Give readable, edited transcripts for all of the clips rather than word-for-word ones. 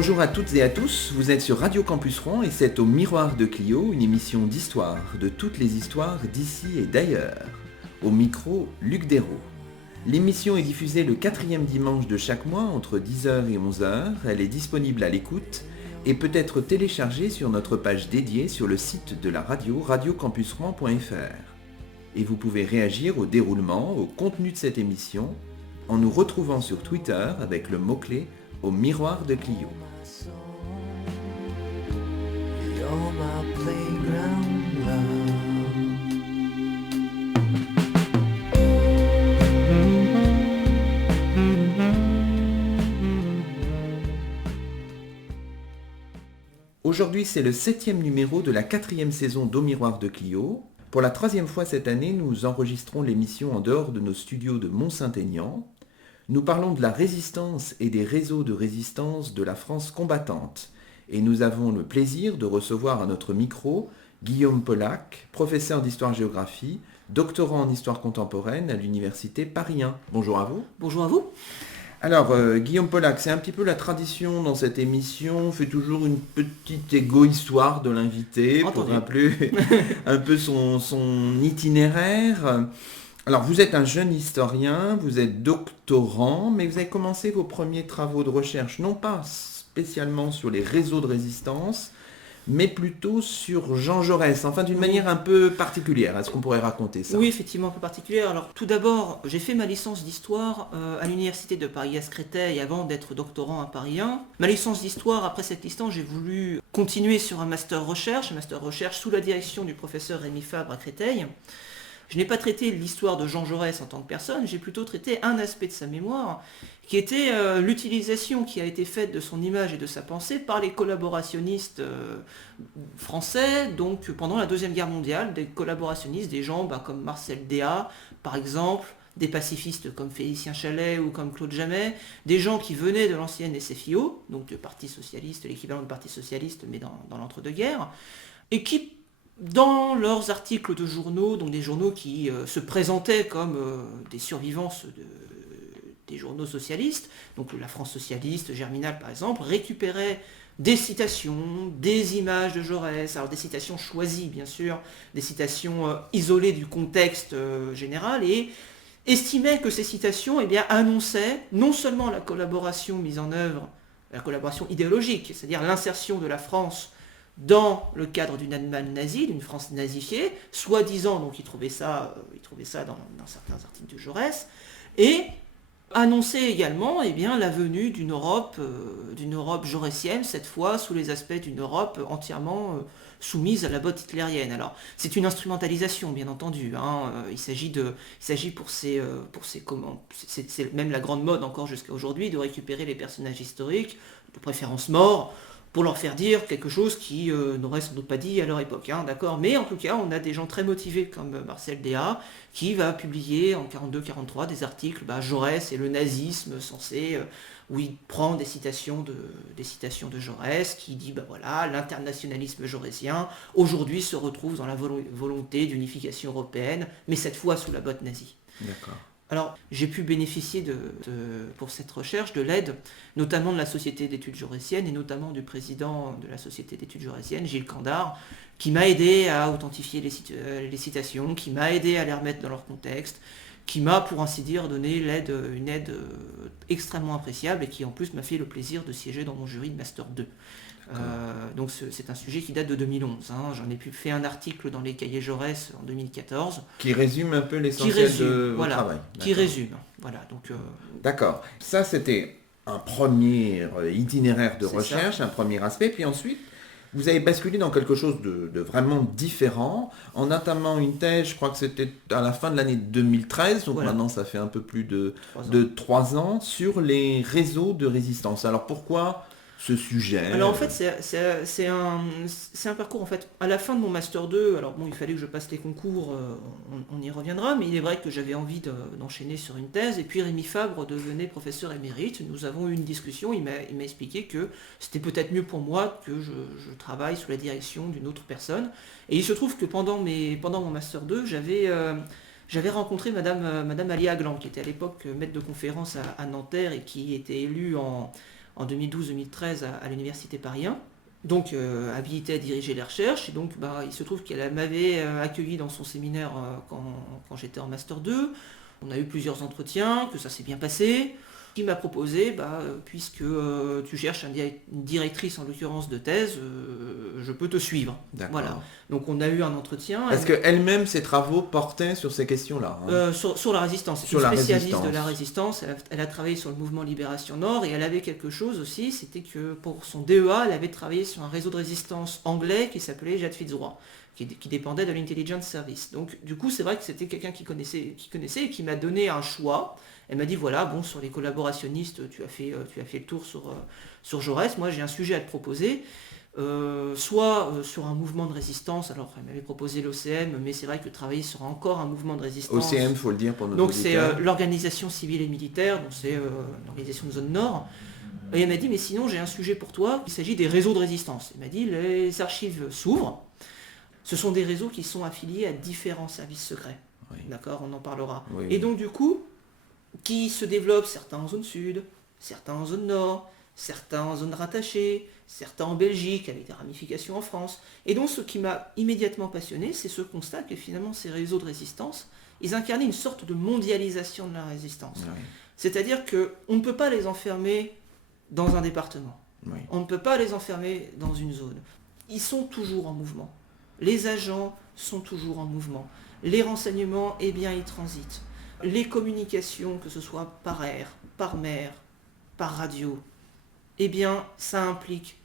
Bonjour à toutes et à tous, vous êtes sur Radio Campus Rouen et c'est au Miroir de Clio, une émission d'histoire, de toutes les histoires d'ici et d'ailleurs. Au micro, Luc Dérault. L'émission est diffusée le 4e dimanche de chaque mois entre 10h et 11h, elle est disponible à l'écoute et peut être téléchargée sur notre page dédiée sur le site de la radio radiocampusrouen.fr. Et vous pouvez réagir au déroulement, au contenu de cette émission, en nous retrouvant sur Twitter avec le mot-clé au Miroir de Clio. Aujourd'hui, c'est le 7e numéro de la 4e saison d'Au Miroir de Clio. Pour la 3e fois cette année, nous enregistrons l'émission en dehors de nos studios de Mont-Saint-Aignan. Nous parlons de la résistance et des réseaux de résistance de la France combattante. Et nous avons le plaisir de recevoir à notre micro Guillaume Pollack, professeur d'histoire-géographie, doctorant en histoire contemporaine à l'université Paris 1. Bonjour à vous. Bonjour à vous. Alors, Guillaume Pollack, c'est un petit peu la tradition dans cette émission. On fait toujours une petite égo-histoire de l'invité pour rappeler un peu son itinéraire. Alors, vous êtes un jeune historien, vous êtes doctorant, mais vous avez commencé vos premiers travaux de recherche, non pas spécialement sur les réseaux de résistance, mais plutôt sur Jean Jaurès, enfin d'une manière un peu particulière. Est-ce qu'on pourrait raconter ça ? Oui, effectivement, un peu particulière. Alors, tout d'abord, j'ai fait ma licence d'histoire à l'université de Paris-Créteil avant d'être doctorant à Paris 1. Ma licence d'histoire, après cette licence, j'ai voulu continuer sur un master recherche sous la direction du professeur Rémi Fabre à Créteil. Je n'ai pas traité l'histoire de Jean Jaurès en tant que personne, j'ai plutôt traité un aspect de sa mémoire, qui était l'utilisation qui a été faite de son image et de sa pensée par les collaborationnistes français, donc pendant la Deuxième Guerre mondiale, des collaborationnistes, des gens comme Marcel Déat, par exemple, des pacifistes comme Félicien Chalet ou comme Claude Jamay, des gens qui venaient de l'ancienne SFIO, donc du Parti Socialiste, l'équivalent du Parti Socialiste, mais dans l'entre-deux-guerres, et qui dans leurs articles de journaux, donc des journaux qui se présentaient comme des survivances des journaux socialistes, donc la France socialiste, Germinal par exemple, récupéraient des citations, des images de Jaurès, alors des citations choisies bien sûr, des citations isolées du contexte général, et estimaient que ces citations annonçaient non seulement la collaboration mise en œuvre, la collaboration idéologique, c'est-à-dire l'insertion de la France dans le cadre d'une Allemagne nazie, d'une France nazifiée, soi-disant, donc il trouvait ça dans certains articles de Jaurès, et annonçait également la venue d'une Europe jaurétienne, cette fois sous les aspects d'une Europe entièrement soumise à la botte hitlérienne. Alors, c'est une instrumentalisation, bien entendu. Il s'agit pour ces comment, c'est même la grande mode encore jusqu'à aujourd'hui, de récupérer les personnages historiques, de préférence morts, pour leur faire dire quelque chose qui n'aurait sans doute pas dit à leur époque, d'accord. Mais en tout cas, on a des gens très motivés comme Marcel Déat, qui va publier en 42-43 des articles, Jaurès et le nazisme, où il prend des citations de Jaurès, qui dit, l'internationalisme jaurétien, aujourd'hui se retrouve dans la volonté d'unification européenne, mais cette fois sous la botte nazie. D'accord. Alors, j'ai pu bénéficier pour cette recherche de l'aide, notamment de la Société d'études jaurétiennes et notamment du président de la Société d'études jaurétiennes, Gilles Candard, qui m'a aidé à authentifier les citations, qui m'a aidé à les remettre dans leur contexte, qui m'a, pour ainsi dire, donné une aide extrêmement appréciable et qui en plus m'a fait le plaisir de siéger dans mon jury de Master 2. Donc c'est un sujet qui date de 2011. J'en ai fait un article dans les cahiers Jaurès en 2014. Qui résume un peu l'essentiel de votre travail. Qui résume. Voilà, donc, D'accord. Ça, c'était un premier itinéraire de recherche, un premier aspect. Puis ensuite, vous avez basculé dans quelque chose de vraiment différent, en entamant une thèse, je crois que c'était à la fin de l'année 2013, donc maintenant ça fait un peu plus de 3 ans, sur les réseaux de résistance. Alors pourquoi ce sujet? Alors en fait, c'est un parcours, en fait, à la fin de mon Master 2, alors bon, il fallait que je passe les concours, on y reviendra, mais il est vrai que j'avais envie d'enchaîner sur une thèse, et puis Rémi Fabre devenait professeur émérite, nous avons eu une discussion, il m'a expliqué que c'était peut-être mieux pour moi que je travaille sous la direction d'une autre personne, et il se trouve que pendant mon Master 2, j'avais rencontré Madame Ali Aglan, qui était à l'époque maître de conférence à Nanterre et qui était élue en en 2012-2013 à l'université Paris 1. Donc habilitée à diriger les recherches, et donc il se trouve qu'elle m'avait accueilli dans son séminaire quand j'étais en Master 2. On a eu plusieurs entretiens, que ça s'est bien passé. Qui m'a proposé, puisque tu cherches une directrice en l'occurrence de thèse, je peux te suivre. D'accord. Voilà. Donc on a eu un entretien. Parce qu'elle-même, ses travaux portaient sur ces questions-là. Sur la résistance. C'est une spécialiste de la résistance. Elle a travaillé sur le mouvement Libération Nord, et elle avait quelque chose aussi, c'était que pour son DEA, elle avait travaillé sur un réseau de résistance anglais qui s'appelait Jad Fitzroy, qui dépendait de l'Intelligence Service. Donc du coup, c'est vrai que c'était quelqu'un qui connaissait et qui m'a donné un choix. Elle m'a dit, voilà, bon, sur les collaborationnistes, tu as fait le tour sur Jaurès. Moi, j'ai un sujet à te proposer. Soit sur un mouvement de résistance. Alors, elle m'avait proposé l'OCM, mais c'est vrai que travailler sur encore un mouvement de résistance... OCM, il faut le dire pour nos Donc, auditeurs. c'est l'organisation civile et militaire, donc c'est l'organisation de zone nord. Et elle m'a dit, mais sinon, j'ai un sujet pour toi. Il s'agit des réseaux de résistance. Elle m'a dit, les archives s'ouvrent. Ce sont des réseaux qui sont affiliés à différents services secrets. Oui. D'accord, on en parlera. Oui. Et donc, du coup... qui se développent, certains en zone sud, certains en zone nord, certains en zone rattachée, certains en Belgique, avec des ramifications en France. Et donc ce qui m'a immédiatement passionné, c'est ce constat que finalement ces réseaux de résistance, ils incarnaient une sorte de mondialisation de la résistance. Oui. C'est-à-dire qu'on ne peut pas les enfermer dans un département. Oui. On ne peut pas les enfermer dans une zone. Ils sont toujours en mouvement. Les agents sont toujours en mouvement. Les renseignements, eh bien, ils transitent. Les communications, que ce soit par air, par mer, par radio, eh bien, ça implique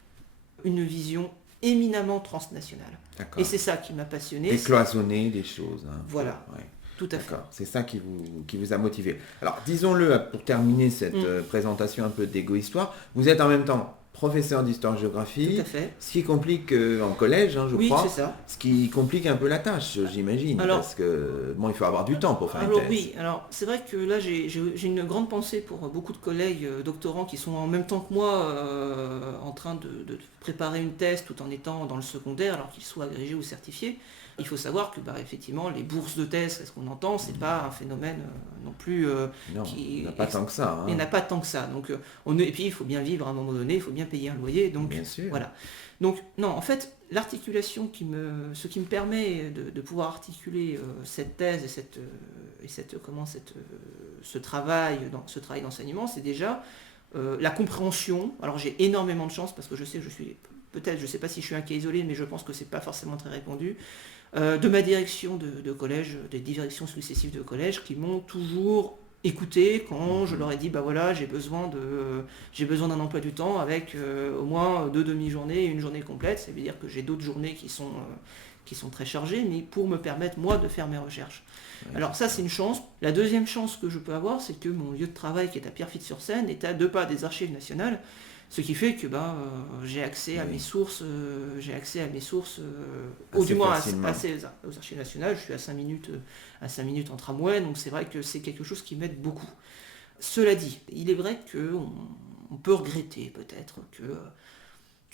une vision éminemment transnationale. D'accord. Et c'est ça qui m'a passionné. Décloisonner des choses. Voilà, ouais. Tout à fait. C'est ça qui vous a motivé. Alors, disons-le, pour terminer cette présentation un peu d'égo-histoire, vous êtes en même temps professeur d'histoire-géographie, tout à fait. Ce qui complique en collège, je crois. Oui, c'est ça. Ce qui complique un peu la tâche, j'imagine, parce que il faut avoir du temps pour faire une thèse. Oui, alors c'est vrai que là j'ai une grande pensée pour beaucoup de collègues doctorants qui sont en même temps que moi en train de préparer une thèse tout en étant dans le secondaire, alors qu'ils soient agrégés ou certifiés. Il faut savoir que effectivement les bourses de thèse, c'est ce qu'on entend, c'est pas un phénomène non plus non, il n'y en a pas tant que ça. Il n'y en a pas tant que ça. Donc et puis il faut bien vivre à un moment donné, il faut bien payer un loyer. Donc bien sûr. Voilà. Donc non, en fait, l'articulation ce qui me permet de pouvoir articuler cette thèse et ce travail d'enseignement, c'est déjà la compréhension. Alors j'ai énormément de chance parce que je sais que je suis peut-être, je ne sais pas si je suis un cas isolé, mais je pense que c'est pas forcément très répandu, de ma direction de collège, des directions successives de collège qui m'ont toujours écouté quand je leur ai dit voilà, j'ai besoin d'un emploi du temps avec au moins 2 demi-journées et une journée complète. Ça veut dire que j'ai d'autres journées qui sont très chargées, mais pour me permettre moi de faire mes recherches. Oui. Alors ça c'est une chance. La deuxième chance que je peux avoir, c'est que mon lieu de travail qui est à Pierrefitte-sur-Seine est à 2 pas des archives nationales. Ce qui fait que j'ai accès à mes sources, ou du moins aux archives nationales. Je suis à 5 minutes en tramway, donc c'est vrai que c'est quelque chose qui m'aide beaucoup. Cela dit, il est vrai qu'on peut regretter peut-être que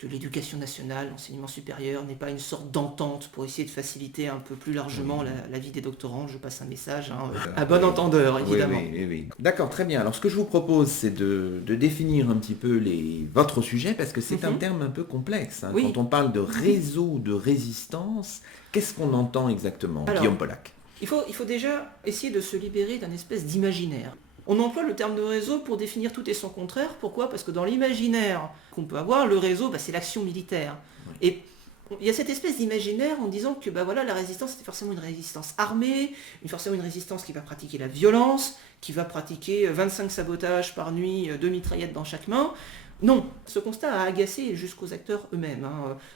l'éducation nationale, l'enseignement supérieur n'est pas une sorte d'entente pour essayer de faciliter un peu plus largement la vie des doctorants. Je passe un message à bon entendeur, évidemment. Oui. D'accord, très bien. Alors ce que je vous propose, c'est de définir un petit peu votre sujet, parce que c'est un terme un peu complexe. Oui. Quand on parle de réseau de résistance, qu'est-ce qu'on entend exactement, Guillaume Pollack ? Il faut déjà essayer de se libérer d'un espèce d'imaginaire. On emploie le terme de réseau pour définir tout et son contraire. Pourquoi ? Parce que dans l'imaginaire qu'on peut avoir, le réseau, c'est l'action militaire. Oui. Et il y a cette espèce d'imaginaire en disant que la résistance, c'est forcément une résistance armée, forcément une résistance qui va pratiquer la violence, qui va pratiquer 25 sabotages par nuit, 2 mitraillettes dans chaque main. Non, ce constat a agacé jusqu'aux acteurs eux-mêmes.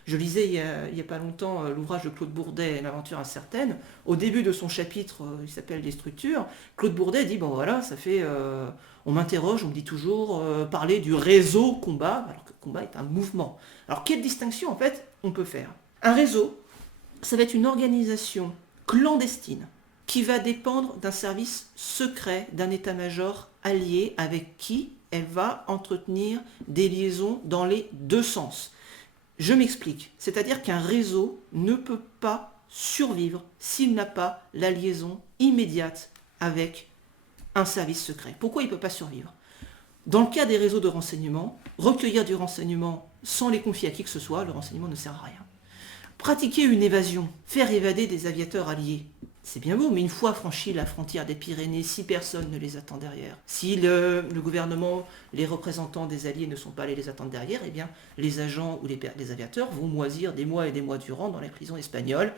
Je lisais il n'y a pas longtemps l'ouvrage de Claude Bourdet, L'aventure incertaine. Au début de son chapitre, il s'appelle Les structures, Claude Bourdet dit, ça fait... on m'interroge, on me dit toujours parler du réseau combat, alors que combat est un mouvement. Alors quelle distinction en fait on peut faire ? Un réseau, ça va être une organisation clandestine qui va dépendre d'un service secret, d'un état-major allié avec qui elle va entretenir des liaisons dans les 2 sens. Je m'explique. C'est-à-dire qu'un réseau ne peut pas survivre s'il n'a pas la liaison immédiate avec un service secret. Pourquoi il ne peut pas survivre ? Dans le cas des réseaux de renseignement, recueillir du renseignement sans les confier à qui que ce soit, le renseignement ne sert à rien. Pratiquer une évasion, faire évader des aviateurs alliés, c'est bien beau, mais une fois franchi la frontière des Pyrénées, si personne ne les attend derrière, si le gouvernement, les représentants des alliés ne sont pas allés les attendre derrière, eh bien les agents ou les aviateurs vont moisir des mois et des mois durant dans les prisons espagnoles,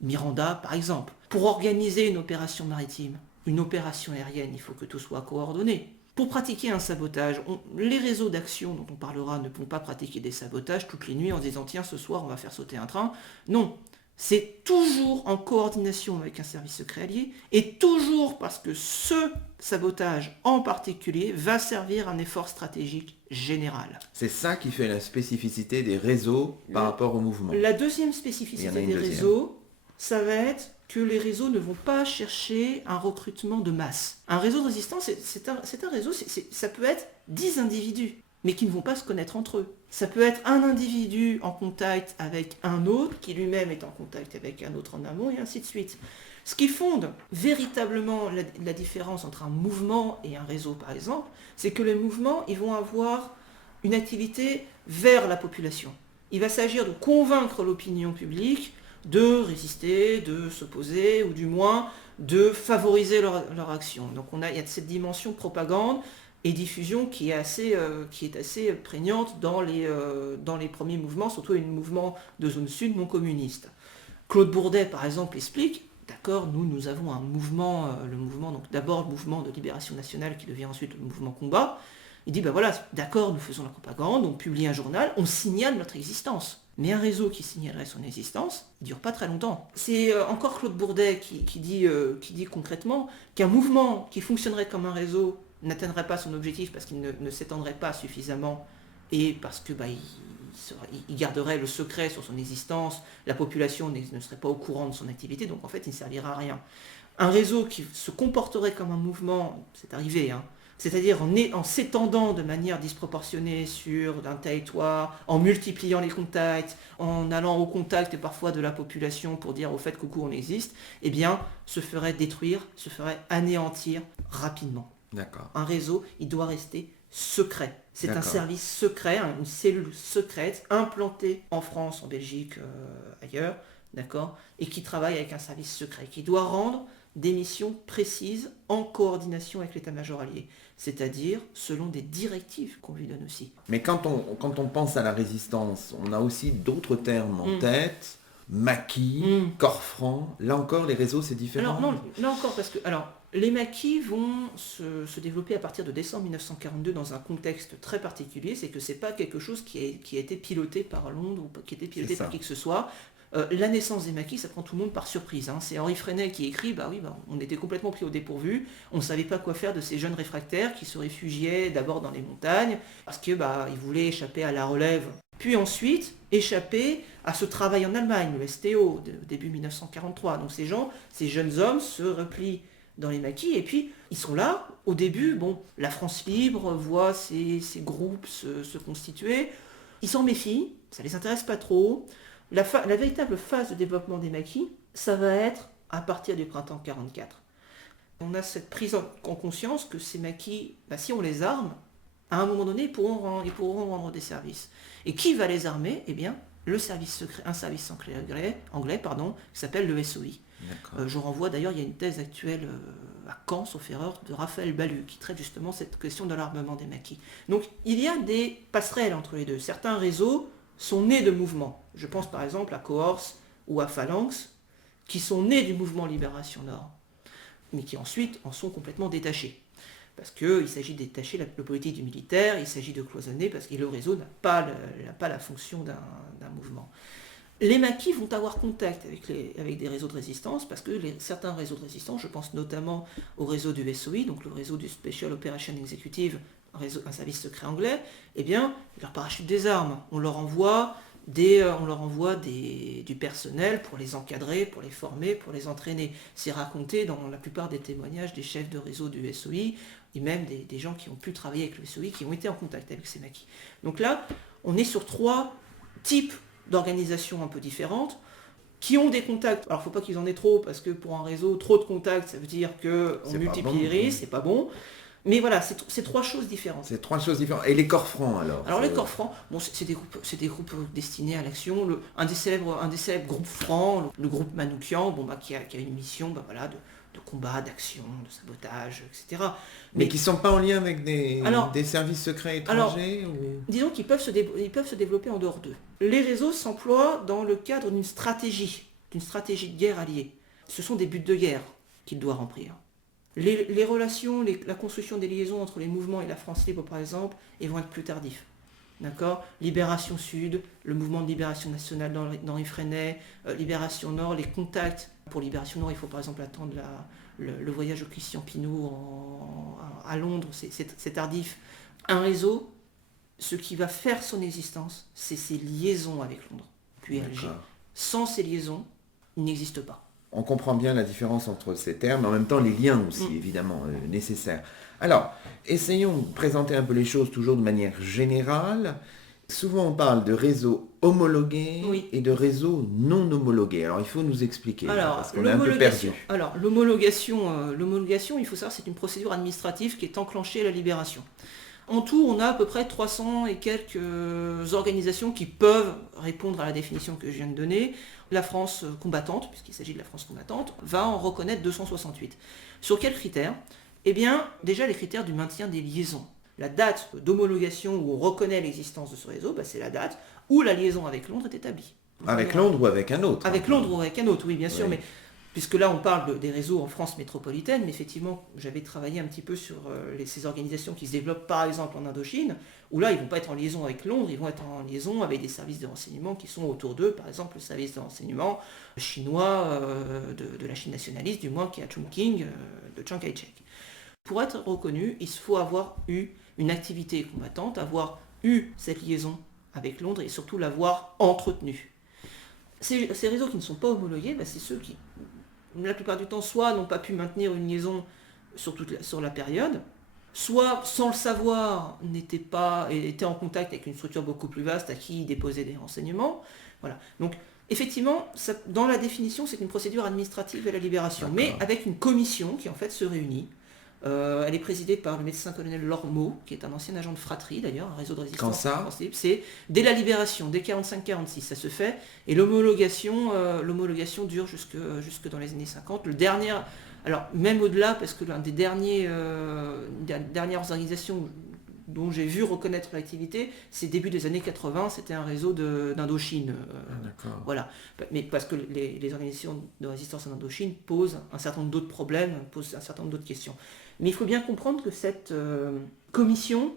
Miranda par exemple. Pour organiser une opération maritime, une opération aérienne, il faut que tout soit coordonné. Pour pratiquer un sabotage, les réseaux d'action dont on parlera ne vont pas pratiquer des sabotages toutes les nuits en disant tiens ce soir on va faire sauter un train. Non, c'est toujours en coordination avec un service secret allié et toujours parce que ce sabotage en particulier va servir un effort stratégique général. C'est ça qui fait la spécificité des réseaux par rapport au mouvement. La deuxième spécificité des réseaux, ça va être que les réseaux ne vont pas chercher un recrutement de masse. Un réseau de résistance, c'est un réseau, ça peut être 10 individus, mais qui ne vont pas se connaître entre eux. Ça peut être un individu en contact avec un autre, qui lui-même est en contact avec un autre en amont, et ainsi de suite. Ce qui fonde véritablement la différence entre un mouvement et un réseau, par exemple, c'est que les mouvements, ils vont avoir une activité vers la population. Il va s'agir de convaincre l'opinion publique de résister, de s'opposer, ou du moins de favoriser leur action. Donc il y a cette dimension propagande et diffusion qui est assez prégnante dans les premiers mouvements, surtout les mouvements de zone sud non communistes. Claude Bourdet, par exemple, explique, d'accord, nous avons un mouvement, donc d'abord le mouvement de libération nationale qui devient ensuite le mouvement combat. Il dit, voilà, d'accord, nous faisons la propagande, on publie un journal, on signale notre existence. Mais un réseau qui signalerait son existence, il ne dure pas très longtemps. C'est encore Claude Bourdet qui dit concrètement qu'un mouvement qui fonctionnerait comme un réseau n'atteindrait pas son objectif parce qu'il ne s'étendrait pas suffisamment et parce que il garderait le secret sur son existence, la population ne serait pas au courant de son activité, donc en fait il ne servira à rien. Un réseau qui se comporterait comme un mouvement, c'est arrivé, c'est-à-dire en s'étendant de manière disproportionnée sur un territoire, en multipliant les contacts, en allant au contact parfois de la population pour dire au fait coucou on existe, eh bien se ferait détruire, se ferait anéantir rapidement. D'accord. Un réseau, il doit rester secret. C'est un service secret, une cellule secrète implantée en France, en Belgique, ailleurs, d'accord, et qui travaille avec un service secret, qui doit rendre des missions précises en coordination avec l'état-major allié, c'est-à-dire selon des directives qu'on lui donne aussi. Mais quand on pense à la résistance, on a aussi d'autres termes en tête, maquis, corps franc. Là encore, les réseaux, c'est différent. Alors non, là encore, parce que les maquis vont se développer à partir de décembre 1942 dans un contexte très particulier, c'est que c'est pas quelque chose qui a été piloté par Londres ou qui a été piloté par qui que ce soit. La naissance des maquis, ça prend tout le monde par surprise. C'est Henri Fresnel qui écrit, on était complètement pris au dépourvu, on ne savait pas quoi faire de ces jeunes réfractaires qui se réfugiaient d'abord dans les montagnes, parce qu'ils voulaient échapper à la relève, puis ensuite échapper à ce travail en Allemagne, le STO, début 1943. Donc ces jeunes hommes se replient dans les maquis, et puis ils sont là, au début, la France libre voit ces groupes se constituer, ils s'en méfient, ça les intéresse pas trop. La véritable phase de développement des maquis, ça va être à partir du printemps 1944. On a cette prise en conscience que ces maquis, si on les arme, à un moment donné, ils pourront rendre des services. Et qui va les armer ? Eh bien, un service secret anglais, qui s'appelle le SOI. Je renvoie d'ailleurs, il y a une thèse actuelle à Caen, sauf erreur, de Raphaël Ballu, qui traite justement cette question de l'armement des maquis. Donc, il y a des passerelles entre les deux. Certains réseaux sont nés de mouvements. Je pense par exemple à Cohors ou à Phalanx, qui sont nés du mouvement Libération Nord, mais qui ensuite en sont complètement détachés. Parce qu'il s'agit de détacher le politique du militaire, il s'agit de cloisonner, parce que le réseau n'a pas la fonction d'un mouvement. Les maquis vont avoir contact avec des réseaux de résistance, parce que certains réseaux de résistance, je pense notamment au réseau du SOI, donc le réseau du Special Operation Executive, un service secret anglais, eh bien, ils leur parachutent des armes. On leur envoie du personnel pour les encadrer, pour les former, pour les entraîner. C'est raconté dans la plupart des témoignages des chefs de réseau du SOI, et même des gens qui ont pu travailler avec le SOI, qui ont été en contact avec ces maquis. Donc là, on est sur 3 types d'organisations un peu différentes, qui ont des contacts. Alors, il ne faut pas qu'ils en aient trop, parce que pour un réseau, trop de contacts, ça veut dire qu'on multiplie les risques, c'est pas bon. Mais voilà, c'est trois choses différentes. C'est trois choses différentes. Et les corps francs alors? Alors les corps francs, bon, c'est des groupes destinés à l'action. Un des célèbres groupes francs, le groupe Manoukian, qui a une mission de combat, d'action, de sabotage, etc. Mais qui ne sont pas en lien avec des services secrets étrangers Disons qu'ils peuvent se développer en dehors d'eux. Les réseaux s'emploient dans le cadre d'une stratégie de guerre alliée. Ce sont des buts de guerre qu'ils doivent remplir. Les relations, la construction des liaisons entre les mouvements et la France libre, par exemple, ils vont être plus tardifs. D'accord ? Libération Sud, le mouvement de libération nationale d'Henri Freinet, Libération Nord, les contacts. Pour Libération Nord, il faut par exemple attendre le voyage de Christian Pineau à Londres, c'est tardif. Un réseau, ce qui va faire son existence, c'est ses liaisons avec Londres, puis Alger. Sans ces liaisons, il n'existe pas. On comprend bien la différence entre ces termes, mais en même temps les liens aussi, évidemment, nécessaires. Alors, essayons de présenter un peu les choses toujours de manière générale. Souvent on parle de réseaux homologués et de réseaux non homologués. Alors il faut nous expliquer, parce qu'on est un peu perdu. Alors l'homologation, il faut savoir, c'est une procédure administrative qui est enclenchée à la libération. En tout, on a à peu près 300 et quelques organisations qui peuvent répondre à la définition que je viens de donner. La France combattante, puisqu'il s'agit de la France combattante, va en reconnaître 268. Sur quels critères ? Eh bien, déjà les critères du maintien des liaisons. La date d'homologation où on reconnaît l'existence de ce réseau, c'est la date où la liaison avec Londres est établie. Avec Londres ou avec un autre ? Avec Londres ou avec un autre, oui, bien sûr, mais puisque là on parle des réseaux en France métropolitaine, mais effectivement j'avais travaillé un petit peu sur ces organisations qui se développent par exemple en Indochine, où là ils ne vont pas être en liaison avec Londres, ils vont être en liaison avec des services de renseignement qui sont autour d'eux, par exemple le service de renseignement chinois de la Chine nationaliste, du moins qui est à Chongqing, de Chiang Kai-shek. Pour être reconnu, il faut avoir eu une activité combattante, avoir eu cette liaison avec Londres et surtout l'avoir entretenue. Ces réseaux qui ne sont pas homologués, c'est ceux qui, la plupart du temps, soit n'ont pas pu maintenir une liaison sur la période, soit, sans le savoir, étaient en contact avec une structure beaucoup plus vaste à qui ils déposaient des renseignements. Voilà. Donc, effectivement, dans la définition, c'est une procédure administrative à la libération, mais avec une commission qui, en fait, se réunit. Elle est présidée par le médecin-colonel Lormeau, qui est un ancien agent de fratrie d'ailleurs, un réseau de résistance. Quand ça ? C'est dès la libération, dès 45-46, ça se fait, et l'homologation dure jusque dans les années 50. Alors même au-delà, parce que l'un des dernières organisations dont j'ai vu reconnaître l'activité, c'est début des années 80, c'était un réseau d'Indochine. Voilà. Mais parce que les organisations de résistance en Indochine posent un certain nombre d'autres problèmes, posent un certain nombre d'autres questions. Mais il faut bien comprendre que cette commission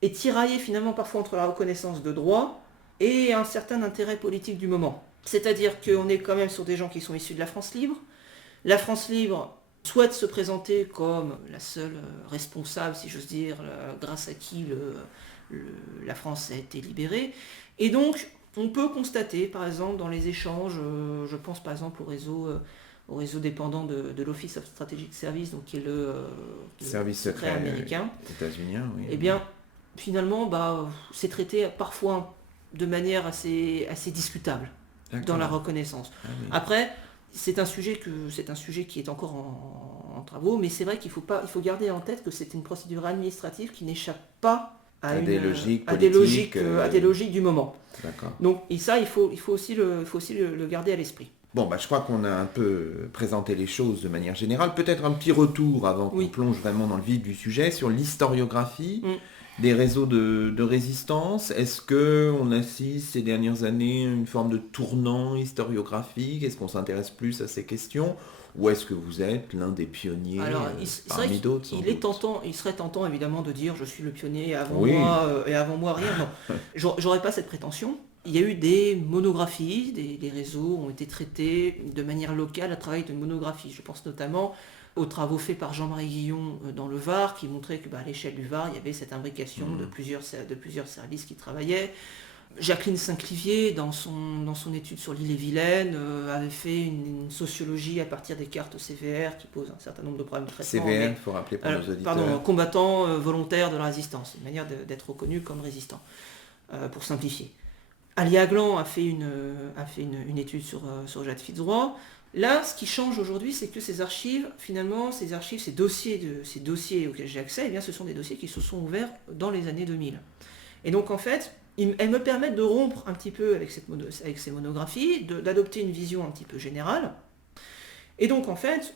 est tiraillée finalement parfois entre la reconnaissance de droits et un certain intérêt politique du moment. C'est-à-dire qu'on est quand même sur des gens qui sont issus de la France libre. La France libre souhaite se présenter comme la seule responsable, si j'ose dire, grâce à qui la France a été libérée. Et donc, on peut constater, par exemple, dans les échanges, je pense par exemple au réseau dépendant de l'Office of Strategic Service, donc qui est le service secret américain, états-unien, oui. Eh bien, finalement, c'est traité parfois de manière assez discutable dans la reconnaissance. Après, c'est un sujet qui est encore en travaux, mais c'est vrai il faut garder en tête que c'est une procédure administrative qui n'échappe pas à des logiques du moment. D'accord. Donc, et ça, il faut aussi le garder à l'esprit. Bon, je crois qu'on a un peu présenté les choses de manière générale. Peut-être un petit retour avant qu'on plonge vraiment dans le vif du sujet sur l'historiographie des réseaux de résistance. Est-ce qu'on assiste ces dernières années à une forme de tournant historiographique ? Est-ce qu'on s'intéresse plus à ces questions ? Ou est-ce que vous êtes l'un des pionniers parmi d'autres ? Il serait tentant évidemment de dire je suis le pionnier et avant moi rien. Non, j'aurais pas cette prétention. Il y a eu des monographies, des réseaux ont été traités de manière locale à travers de monographies. Je pense notamment aux travaux faits par Jean-Marie Guillon dans le Var, qui montraient qu'à l'échelle du Var, il y avait cette imbrication de plusieurs services qui travaillaient. Jacqueline Saint-Clivier, dans son étude sur l'île-et-Vilaine, avait fait une sociologie à partir des cartes CVR qui posent un certain nombre de problèmes très forts. CVR, il faut rappeler pour nos auditeurs. Pardon, combattants volontaires de la résistance, une manière d'être reconnu comme résistant, pour simplifier. Ali Aglan a fait une étude sur Jacques Fitzroy. Là, ce qui change aujourd'hui, c'est que ces archives, finalement, ces dossiers auxquels j'ai accès, eh bien, ce sont des dossiers qui se sont ouverts dans les années 2000. Et donc, en fait, elles me permettent de rompre un petit peu avec ces monographies, d'adopter une vision un petit peu générale, et donc, en fait,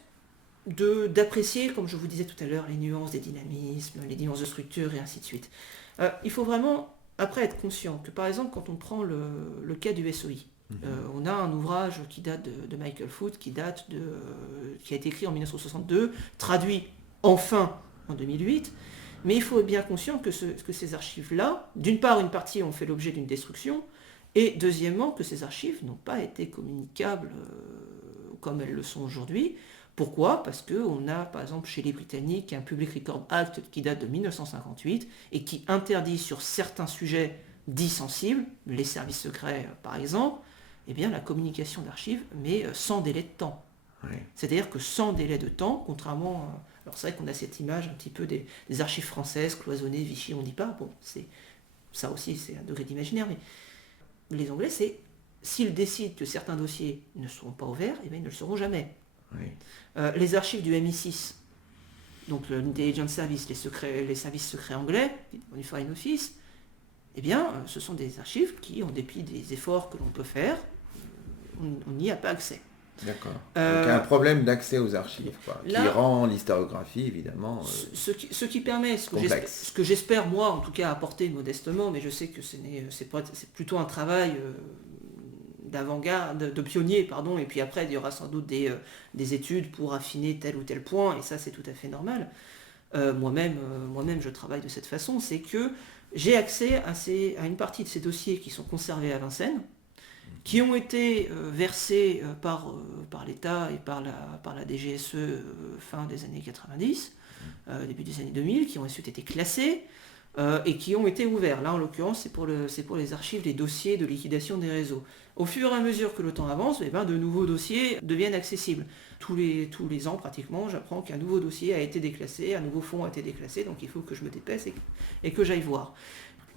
d'apprécier, comme je vous disais tout à l'heure, les nuances des dynamismes, les nuances de structure, et ainsi de suite. Il faut vraiment, après, être conscient que, par exemple, quand on prend le cas du SOI, on a un ouvrage qui date de Michael Foot, qui a été écrit en 1962, traduit enfin en 2008, mais il faut être bien conscient que ces archives-là, d'une part, une partie ont fait l'objet d'une destruction, et deuxièmement, que ces archives n'ont pas été communicables comme elles le sont aujourd'hui. Pourquoi ? Parce qu'on a, par exemple, chez les Britanniques, un Public Record Act qui date de 1958 et qui interdit sur certains sujets dits sensibles, les services secrets par exemple, eh bien, la communication d'archives, mais sans délai de temps. Oui. C'est-à-dire que sans délai de temps, contrairement... alors c'est vrai qu'on a cette image un petit peu des archives françaises, cloisonnées, Vichy, on ne dit pas, bon, ça aussi c'est un degré d'imaginaire, mais les Anglais, c'est s'ils décident que certains dossiers ne seront pas ouverts, eh bien, ils ne le seront jamais. Oui. Les archives du MI6, donc l'Intelligence Service, les services secrets anglais, du Foreign Office, eh bien, ce sont des archives qui, en dépit des efforts que l'on peut faire, on n'y a pas accès. D'accord. Donc il y a un problème d'accès aux archives, quoi, qui rend l'historiographie, évidemment, ce qui permet, ce que j'espère, moi, en tout cas, apporter modestement, mais je sais que c'est plutôt un travail d'avant-garde, de pionnier, pardon, et puis après, il y aura sans doute des études pour affiner tel ou tel point, et ça, c'est tout à fait normal. Moi-même, je travaille de cette façon, c'est que j'ai accès à une partie de ces dossiers qui sont conservés à Vincennes, qui ont été versés par l'État et par la DGSE fin des années 90, début des années 2000, qui ont ensuite été classés et qui ont été ouverts. Là, en l'occurrence, c'est pour les archives des dossiers de liquidation des réseaux. Au fur et à mesure que le temps avance, de nouveaux dossiers deviennent accessibles. Tous les ans, pratiquement, j'apprends qu'un nouveau dossier a été déclassé, un nouveau fonds a été déclassé, donc il faut que je me dépêche et que j'aille voir.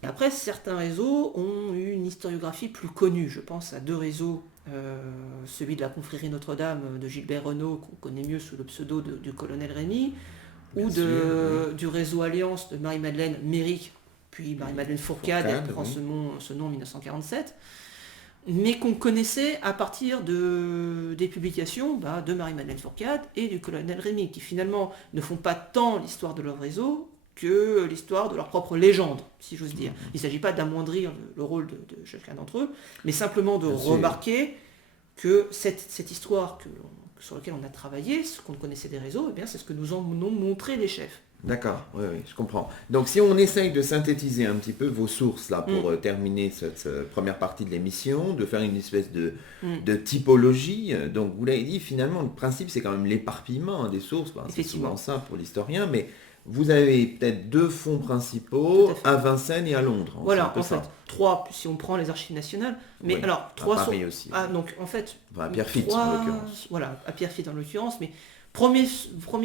Après, certains réseaux ont une historiographie plus connue. Je pense à deux réseaux, celui de la confrérie Notre-Dame de Gilbert Renaud, qu'on connaît mieux sous le pseudo du colonel Rémy, ou du réseau Alliance de Marie-Madeleine Méric, puis Marie-Madeleine Fourcade, elle prend ce nom en 1947, mais qu'on connaissait à partir des publications de Marie-Madeleine Fourcade et du colonel Rémy, qui finalement ne font pas tant l'histoire de leur réseau que l'histoire de leur propre légende, si j'ose dire. Il ne s'agit pas d'amoindrir le rôle de chacun d'entre eux, mais simplement de remarquer que cette histoire sur laquelle on a travaillé, ce qu'on connaissait des réseaux, eh bien, c'est ce que nous en ont montré les chefs. D'accord, oui, je comprends. Donc si on essaye de synthétiser un petit peu vos sources là pour terminer cette première partie de l'émission, de faire une espèce de typologie, donc vous l'avez dit, finalement le principe c'est quand même l'éparpillement des sources, c'est souvent ça pour l'historien, mais vous avez peut-être deux fonds principaux à Vincennes et à Londres. Voilà, en fait, trois, si on prend les archives nationales. Mais oui, alors, trois à Paris aussi. Ah, donc, en fait, à Pierrefitte, en l'occurrence. Voilà, à Pierrefitte, en l'occurrence. Mais premier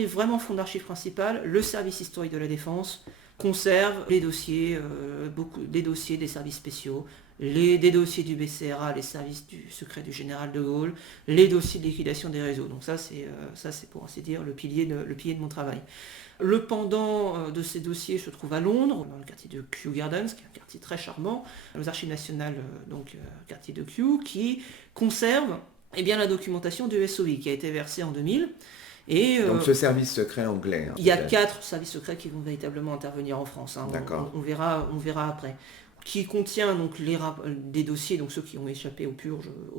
vraiment fonds d'archives principal, le service historique de la Défense conserve les dossiers, des dossiers des services spéciaux, des dossiers du BCRA, les services du secret du général de Gaulle, les dossiers de liquidation des réseaux. Donc ça, c'est pour ainsi dire le pilier de mon travail. Le pendant de ces dossiers se trouve à Londres, dans le quartier de Kew Gardens, qui est un quartier très charmant, aux archives nationales, quartier de Kew, qui conserve la documentation du SOI, qui a été versée en 2000. Et, donc ce service secret anglais. Il y a 4 services secrets qui vont véritablement intervenir en France. D'accord. On verra après. Qui contient donc des dossiers, donc ceux qui ont échappé aux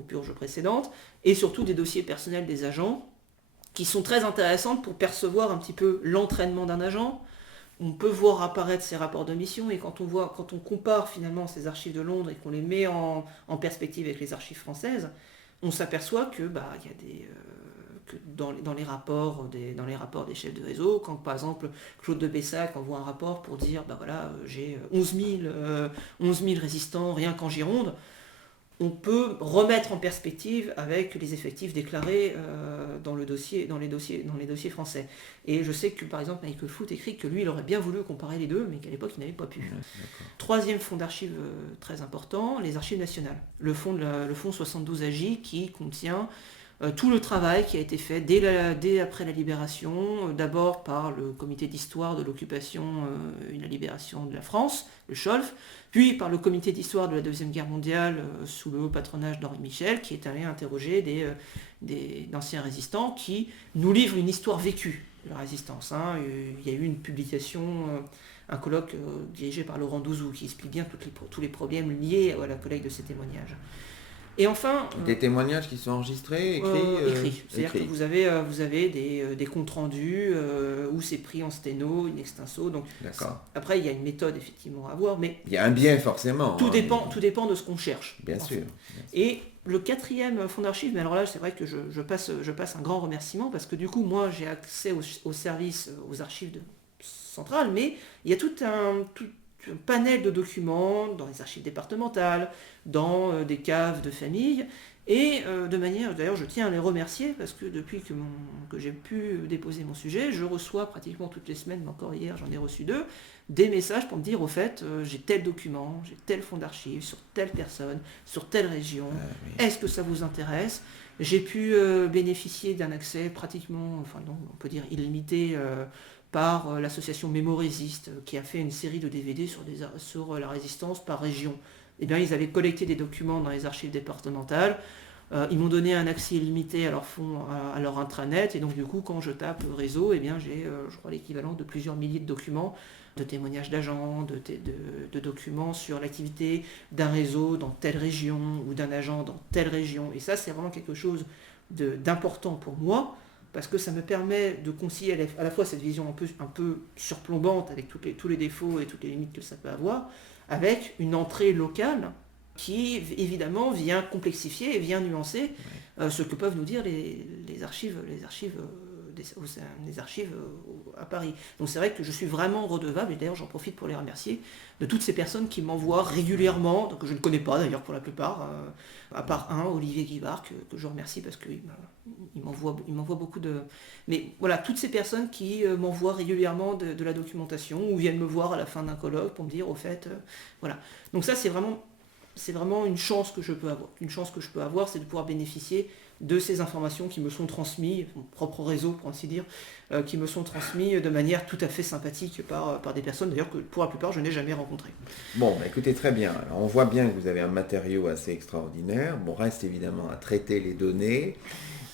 purges précédentes, et surtout des dossiers personnels des agents, qui sont très intéressantes pour percevoir un petit peu l'entraînement d'un agent. On peut voir apparaître ces rapports de mission, et quand on compare finalement ces archives de Londres et qu'on les met en perspective avec les archives françaises, on s'aperçoit que il y a que dans les rapports des chefs de réseau, quand par exemple Claude de Bessac envoie un rapport pour dire j'ai 11 000 résistants rien qu'en Gironde, on peut remettre en perspective avec les effectifs déclarés dans les dossiers français. Et je sais que par exemple Michael Foot écrit que lui il aurait bien voulu comparer les deux, mais qu'à l'époque il n'avait pas pu. Troisième fonds d'archives très important, les archives nationales. Le fonds 72 AJ qui contient tout le travail qui a été fait dès après la libération, d'abord par le comité d'histoire de l'occupation et la libération de la France, le CHOLF, puis par le comité d'histoire de la Deuxième Guerre mondiale sous le haut patronage d'Henri Michel, qui est allé interroger d'anciens résistants qui nous livrent une histoire vécue de la résistance. Il y a eu une publication, un colloque dirigé par Laurent Douzou qui explique bien tous les problèmes liés à la collecte de ces témoignages. Et enfin... Des témoignages qui sont enregistrés, écrits. C'est-à-dire que vous avez des comptes rendus où c'est pris en sténo, in extenso. Donc, après, il y a une méthode effectivement à avoir, mais... Il y a un biais forcément. Tout dépend de ce qu'on cherche. Bien sûr. Et le 4e fonds d'archives, mais alors là, c'est vrai que je passe un grand remerciement, parce que du coup, moi, j'ai accès au service, aux archives centrales, mais il y a tout un panel de documents dans les archives départementales, dans des caves de famille, et de manière, d'ailleurs je tiens à les remercier, parce que depuis que j'ai pu déposer mon sujet, je reçois pratiquement toutes les semaines, mais encore hier j'en ai reçu 2, des messages pour me dire au fait, j'ai tel document, j'ai tel fonds d'archives, sur telle personne, sur telle région, est-ce que ça vous intéresse ? J'ai pu bénéficier d'un accès pratiquement, on peut dire illimité, par l'association Mémorésiste, qui a fait une série de DVD sur la résistance par région. Eh bien, ils avaient collecté des documents dans les archives départementales, ils m'ont donné un accès illimité à leur intranet, et donc du coup, quand je tape réseau, eh bien, j'ai, je crois, l'équivalent de plusieurs milliers de documents, de témoignages d'agents, de documents sur l'activité d'un réseau dans telle région, ou d'un agent dans telle région. Et ça, c'est vraiment quelque chose d'important pour moi, parce que ça me permet de concilier à la fois cette vision un peu surplombante avec tous les défauts et toutes les limites que ça peut avoir, avec une entrée locale qui évidemment vient complexifier et vient nuancer ce que peuvent nous dire les archives à Paris. Donc c'est vrai que je suis vraiment redevable, et d'ailleurs j'en profite pour les remercier, de toutes ces personnes qui m'envoient régulièrement, que je ne connais pas d'ailleurs pour la plupart, à part Olivier Guivard, que je remercie parce qu'il m'envoie beaucoup de... Mais voilà, toutes ces personnes qui m'envoient régulièrement de la documentation, ou viennent me voir à la fin d'un colloque pour me dire au fait, voilà. Donc ça c'est vraiment une chance que je peux avoir. Une chance que je peux avoir, c'est de pouvoir bénéficier de ces informations qui me sont transmises, mon propre réseau pour ainsi dire, qui me sont transmises de manière tout à fait sympathique par des personnes d'ailleurs que pour la plupart je n'ai jamais rencontrées. Bon, écoutez, très bien. Alors, on voit bien que vous avez un matériau assez extraordinaire. Bon, reste évidemment à traiter les données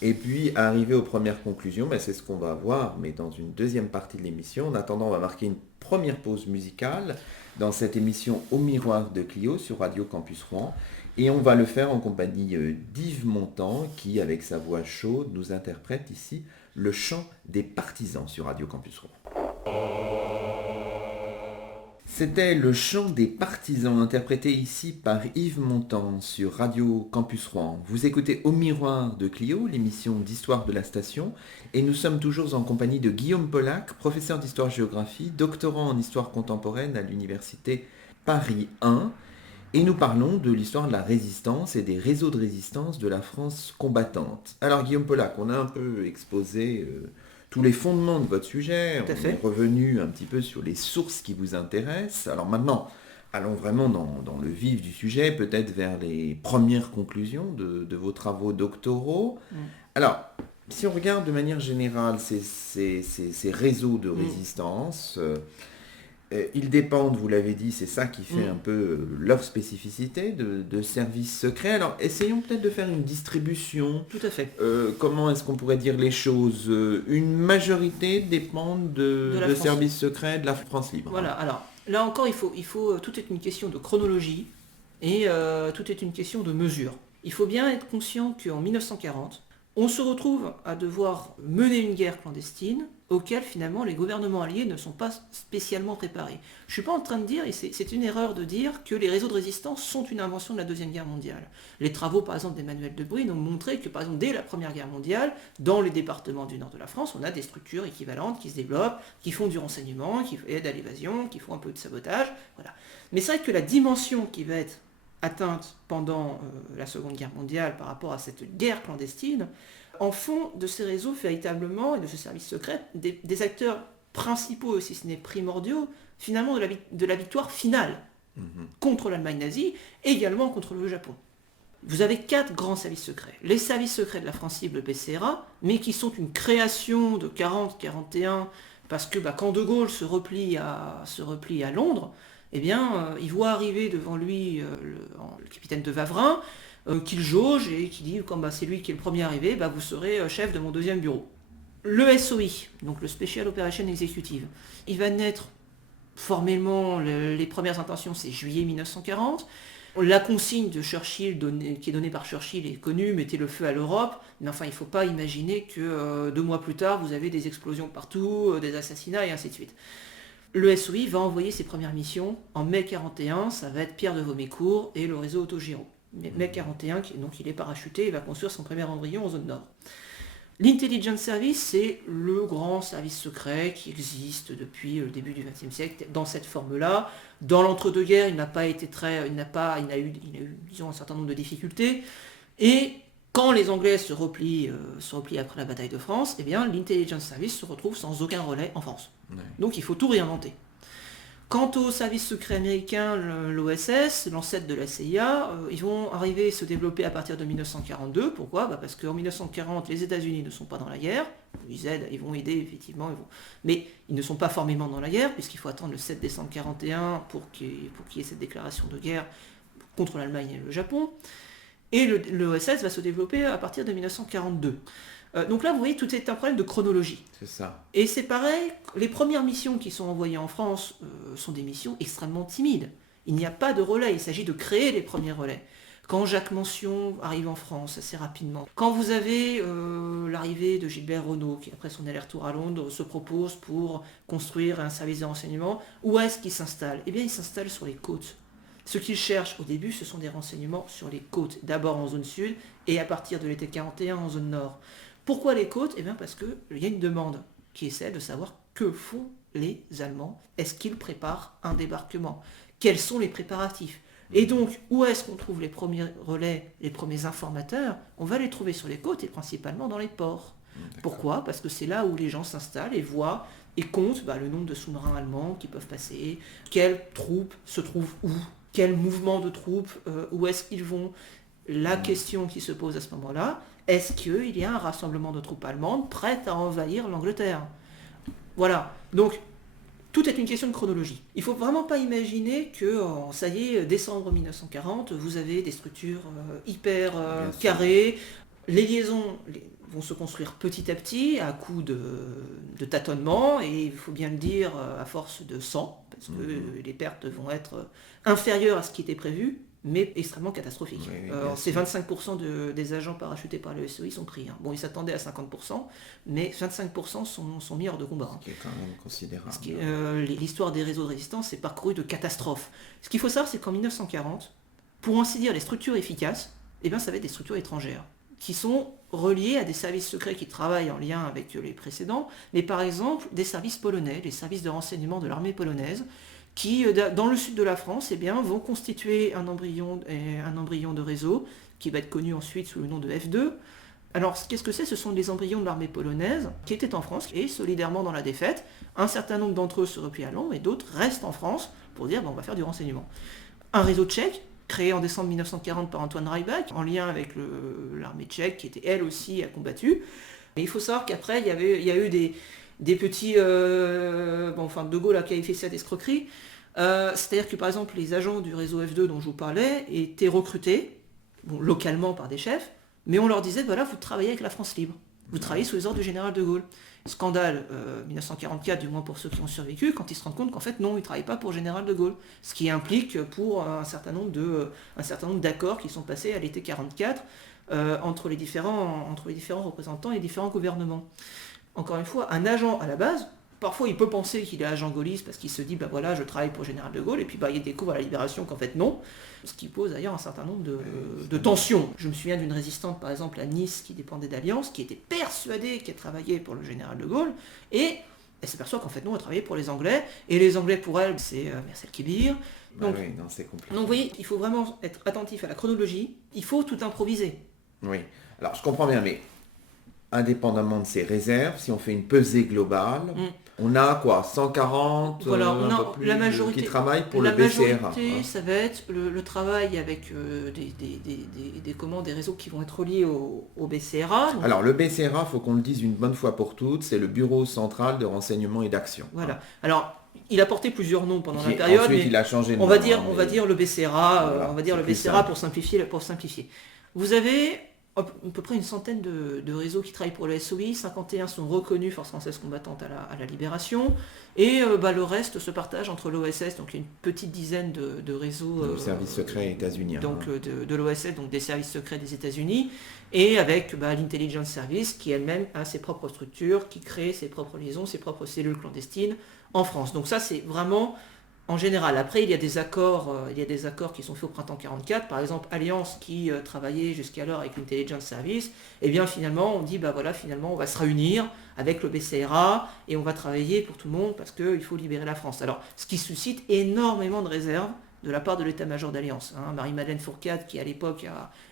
et puis à arriver aux premières conclusions. C'est ce qu'on va voir, mais dans une deuxième partie de l'émission. En attendant, on va marquer une première pause musicale dans cette émission Au Miroir de Clio sur Radio Campus Rouen. Et on va le faire en compagnie d'Yves Montand qui, avec sa voix chaude, nous interprète ici le chant des partisans sur Radio Campus Rouen. C'était le chant des partisans interprété ici par Yves Montand sur Radio Campus Rouen. Vous écoutez Au Miroir de Clio, l'émission d'histoire de la station, et nous sommes toujours en compagnie de Guillaume Pollack, professeur d'histoire-géographie, doctorant en histoire contemporaine à l'université Paris 1. Et nous parlons de l'histoire de la résistance et des réseaux de résistance de la France combattante. Alors Guillaume Pollack, on a un peu exposé tous les fondements de votre sujet, on est revenu un petit peu sur les sources qui vous intéressent. Alors maintenant, allons vraiment dans le vif du sujet, peut-être vers les premières conclusions de vos travaux doctoraux. Alors, si on regarde de manière générale ces réseaux de résistance... ils dépendent, vous l'avez dit, c'est ça qui fait un peu leur spécificité de services secrets. Alors, essayons peut-être de faire une distribution. Tout à fait. Comment est-ce qu'on pourrait dire les choses ? Une majorité dépendent de services secrets de la France libre. Voilà, alors, là encore, il faut tout est une question de chronologie et tout est une question de mesure. Il faut bien être conscient qu'en 1940, on se retrouve à devoir mener une guerre clandestine auquel finalement les gouvernements alliés ne sont pas spécialement préparés. Je ne suis pas en train de dire, et c'est une erreur de dire, que les réseaux de résistance sont une invention de la Deuxième Guerre mondiale. Les travaux par exemple d'Emmanuel Debrune ont montré que par exemple dès la Première Guerre mondiale, dans les départements du nord de la France, on a des structures équivalentes qui se développent, qui font du renseignement, qui aident à l'évasion, qui font un peu de sabotage. Voilà. Mais c'est vrai que la dimension qui va être atteinte pendant la Seconde Guerre mondiale par rapport à cette guerre clandestine, en font de ces réseaux véritablement, et de ce service secret, des acteurs principaux, si ce n'est primordiaux, finalement de la victoire finale contre l'Allemagne nazie et également contre le Japon. Vous avez 4 grands services secrets. Les services secrets de la France cible, le BCRA, mais qui sont une création de 40-41, parce que quand De Gaulle se replie à Londres, eh bien, il voit arriver devant lui le capitaine de Wavrin, qu'il jauge et qui dit, comme c'est lui qui est le premier arrivé, vous serez chef de mon deuxième bureau. Le SOI, donc le Special Operation Executive, il va naître formellement, les premières intentions, c'est juillet 1940. La consigne de Churchill, qui est donnée par Churchill, est connue, mettez le feu à l'Europe, mais enfin il ne faut pas imaginer que 2 mois plus tard, vous avez des explosions partout, des assassinats et ainsi de suite. Le SOI va envoyer ses premières missions en mai 41, ça va être Pierre de Vaumécourt et le réseau Autogiro. Mai 41, donc il est parachuté, il va construire son premier embryon en zone nord. L'Intelligence Service, c'est le grand service secret qui existe depuis le début du XXe siècle dans cette forme-là. Dans l'entre-deux-guerres, il a eu, disons, un certain nombre de difficultés. Et quand les Anglais se replient après la bataille de France, eh bien, l'Intelligence Service se retrouve sans aucun relais en France. Ouais. Donc il faut tout réinventer. Quant au service secret américain, l'OSS, l'ancêtre de la CIA, ils vont arriver à se développer à partir de 1942. Pourquoi ? Parce qu'en 1940, les États-Unis ne sont pas dans la guerre. Ils vont aider, effectivement, mais ils ne sont pas formellement dans la guerre, puisqu'il faut attendre le 7 décembre 1941 pour qu'il y ait cette déclaration de guerre contre l'Allemagne et le Japon. Et l'OSS va se développer à partir de 1942. Donc là, vous voyez, tout est un problème de chronologie. C'est ça. Et c'est pareil, les premières missions qui sont envoyées en France sont des missions extrêmement timides. Il n'y a pas de relais, il s'agit de créer les premiers relais. Quand Jacques Mention arrive en France assez rapidement, quand vous avez l'arrivée de Gilbert Renault, qui après son aller-retour à Londres se propose pour construire un service de renseignement, où est-ce qu'il s'installe ? Eh bien, il s'installe sur les côtes. Ce qu'il cherche au début, ce sont des renseignements sur les côtes, d'abord en zone sud, et à partir de l'été 41 en zone nord. Pourquoi les côtes ? Eh bien parce qu'il y a une demande qui est celle de savoir que font les Allemands. Est-ce qu'ils préparent un débarquement ? Quels sont les préparatifs ? Et donc, où est-ce qu'on trouve les premiers relais, les premiers informateurs ? On va les trouver sur les côtes et principalement dans les ports. D'accord. Pourquoi ? Parce que c'est là où les gens s'installent et voient et comptent le nombre de sous-marins allemands qui peuvent passer, quelles troupes se trouvent où, quel mouvement de troupes, où est-ce qu'ils vont. La question qui se pose à ce moment-là, est-ce qu'il y a un rassemblement de troupes allemandes prêtes à envahir l'Angleterre ? Voilà. Donc, tout est une question de chronologie. Il ne faut vraiment pas imaginer que, ça y est, décembre 1940, vous avez des structures hyper carrées. Les liaisons vont se construire petit à petit, à coup de tâtonnement, et il faut bien le dire, à force de sang, parce que les pertes vont être inférieures à ce qui était prévu, mais extrêmement catastrophique. Oui, c'est 25% des agents parachutés par le SOI sont pris. Bon, ils s'attendaient à 50%, mais 25% sont mis hors de combat. Ce qui est quand même considérable. L'histoire des réseaux de résistance est parcourue de catastrophes. Ce qu'il faut savoir, c'est qu'en 1940, pour ainsi dire les structures efficaces, ça va être des structures étrangères, qui sont reliées à des services secrets qui travaillent en lien avec les précédents, mais par exemple des services polonais, les services de renseignement de l'armée polonaise, qui, dans le sud de la France, vont constituer un embryon de réseau, qui va être connu ensuite sous le nom de F2. Alors, qu'est-ce que c'est ? Ce sont des embryons de l'armée polonaise qui étaient en France, et solidairement dans la défaite, un certain nombre d'entre eux se replient à Londres, et d'autres restent en France pour dire on va faire du renseignement. Un réseau tchèque, créé en décembre 1940 par Antoine Rybak, en lien avec l'armée tchèque, qui était elle aussi a combattu. Et il faut savoir qu'après, il y a eu des petits... De Gaulle a qualifié ça d'escroquerie. C'est-à-dire que par exemple les agents du réseau F2 dont je vous parlais étaient recrutés localement par des chefs, mais on leur disait voilà, vous travaillez avec la France libre, vous travaillez sous les ordres du général de Gaulle. Scandale 1944, du moins pour ceux qui ont survécu, quand ils se rendent compte qu'en fait non, ils ne travaillent pas pour le général de Gaulle, ce qui implique pour un certain nombre d'accords qui sont passés à l'été 1944 entre les différents représentants et les différents gouvernements. Encore une fois, un agent à la base, parfois il peut penser qu'il est agent gaulliste parce qu'il se dit je travaille pour le général de Gaulle, et puis il découvre à la Libération qu'en fait non, ce qui pose d'ailleurs un certain nombre de tensions. Je me souviens d'une résistante par exemple à Nice qui dépendait d'Alliance, qui était persuadée qu'elle travaillait pour le général de Gaulle, et elle s'aperçoit qu'en fait non, elle travaillait pour les Anglais, et les Anglais pour elle c'est Marcel Kibir. Donc, c'est compliqué. Donc vous voyez, il faut vraiment être attentif à la chronologie, il faut tout improviser. Oui, alors je comprends bien, mais indépendamment de ces réserves, si on fait une pesée globale, On a quoi, 140 Voilà, on un a peu plus, la majorité, qui travaillent pour la le BCRA. majorité, ça va être le travail avec des réseaux qui vont être reliés au BCRA. Donc, Alors le BCRA, faut qu'on le dise une bonne fois pour toutes, c'est le Bureau central de renseignement et d'action. voilà. Alors, il a porté plusieurs noms pendant la Qui, période, ensuite, mais il a changé de on va nom, dire, hein, on va mais- dire le BCRA, Voilà, on va dire c'est le plus BCRA simple. pour simplifier. Vous avez à peu près une centaine de réseaux qui travaillent pour le SOI, 51 sont reconnus Force française combattante à la libération, et le reste se partage entre l'OSS, donc il y a une petite dizaine de réseaux Le service secret états-unien. donc hein. de l'OSS, donc des services secrets des États-Unis, et avec l'Intelligence Service qui elle-même a ses propres structures, qui crée ses propres liaisons, ses propres cellules clandestines en France. Donc ça c'est vraiment en général. Après il y a des accords, qui sont faits au printemps 44, par exemple Alliance qui travaillait jusqu'alors avec l'Intelligence Service, et bien finalement on dit finalement on va se réunir avec le BCRA et on va travailler pour tout le monde parce qu'il faut libérer la France. Alors ce qui suscite énormément de réserves de la part de l'état-major d'Alliance. Marie-Madeleine Fourcade, qui à l'époque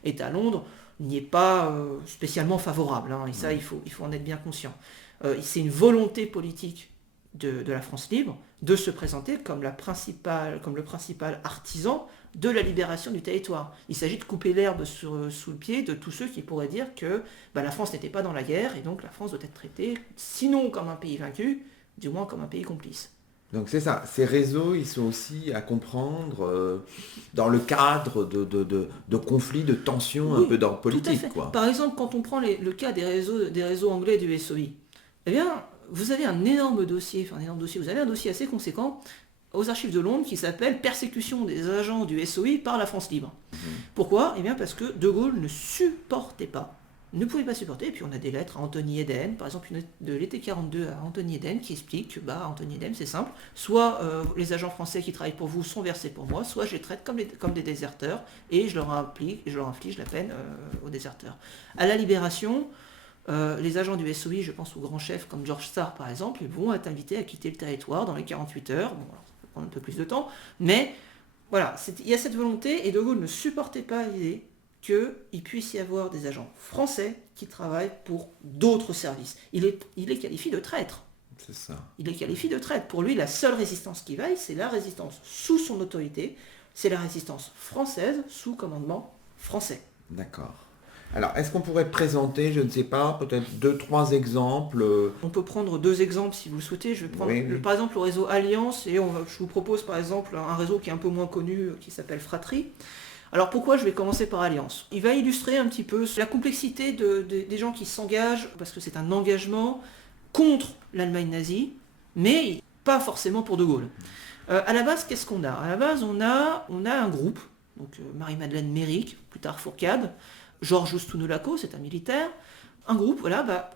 est à Londres, n'y est pas spécialement favorable, et ça il faut en être bien conscient. C'est une volonté politique de la France libre de se présenter comme le principal artisan de la libération du territoire. Il s'agit de couper l'herbe sous le pied de tous ceux qui pourraient dire que la France n'était pas dans la guerre et donc la France doit être traitée, sinon comme un pays vaincu, du moins comme un pays complice. Donc c'est ça, ces réseaux, ils sont aussi à comprendre dans le cadre de conflits, de tensions un Oui, peu d'ordre tout à politique. fait. Quoi. Par exemple, quand on prend le cas des réseaux anglais du SOI, eh bien, vous avez un énorme dossier, vous avez un dossier assez conséquent aux archives de Londres qui s'appelle Persécution des agents du SOI par la France libre. Pourquoi ? Eh bien parce que De Gaulle ne pouvait pas supporter, et puis on a des lettres à Anthony Eden, par exemple une lettre de l'été 42 à Anthony Eden qui explique que Anthony Eden c'est simple, soit les agents français qui travaillent pour vous sont versés pour moi, soit je les traite comme des déserteurs et je leur inflige la peine aux déserteurs. À la Libération, les agents du SOI, je pense aux grands chefs comme George Starr par exemple, ils vont être invités à quitter le territoire dans les 48 heures, bon alors, ça peut prendre un peu plus de temps, mais voilà, il y a cette volonté et De Gaulle ne supportait pas l'idée qu'il puisse y avoir des agents français qui travaillent pour d'autres services. Il les qualifie de traîtres. C'est ça. Il les qualifie de traîtres. Pour lui, la seule résistance qui vaille, c'est la résistance sous son autorité, c'est la résistance française sous commandement français. D'accord. Alors, est-ce qu'on pourrait présenter, je ne sais pas, peut-être 2-3 exemples On peut prendre 2 exemples si vous le souhaitez. Je vais prendre par exemple le réseau Alliance et je vous propose par exemple un réseau qui est un peu moins connu qui s'appelle Fratrie. Alors pourquoi je vais commencer par Alliance ? Il va illustrer un petit peu la complexité des gens qui s'engagent, parce que c'est un engagement contre l'Allemagne nazie, mais pas forcément pour De Gaulle. À la base, qu'est-ce qu'on a ? À la base, on a un groupe, donc Marie-Madeleine Méric, plus tard Fourcade, Georges Oustunolaco, c'est un militaire, un groupe,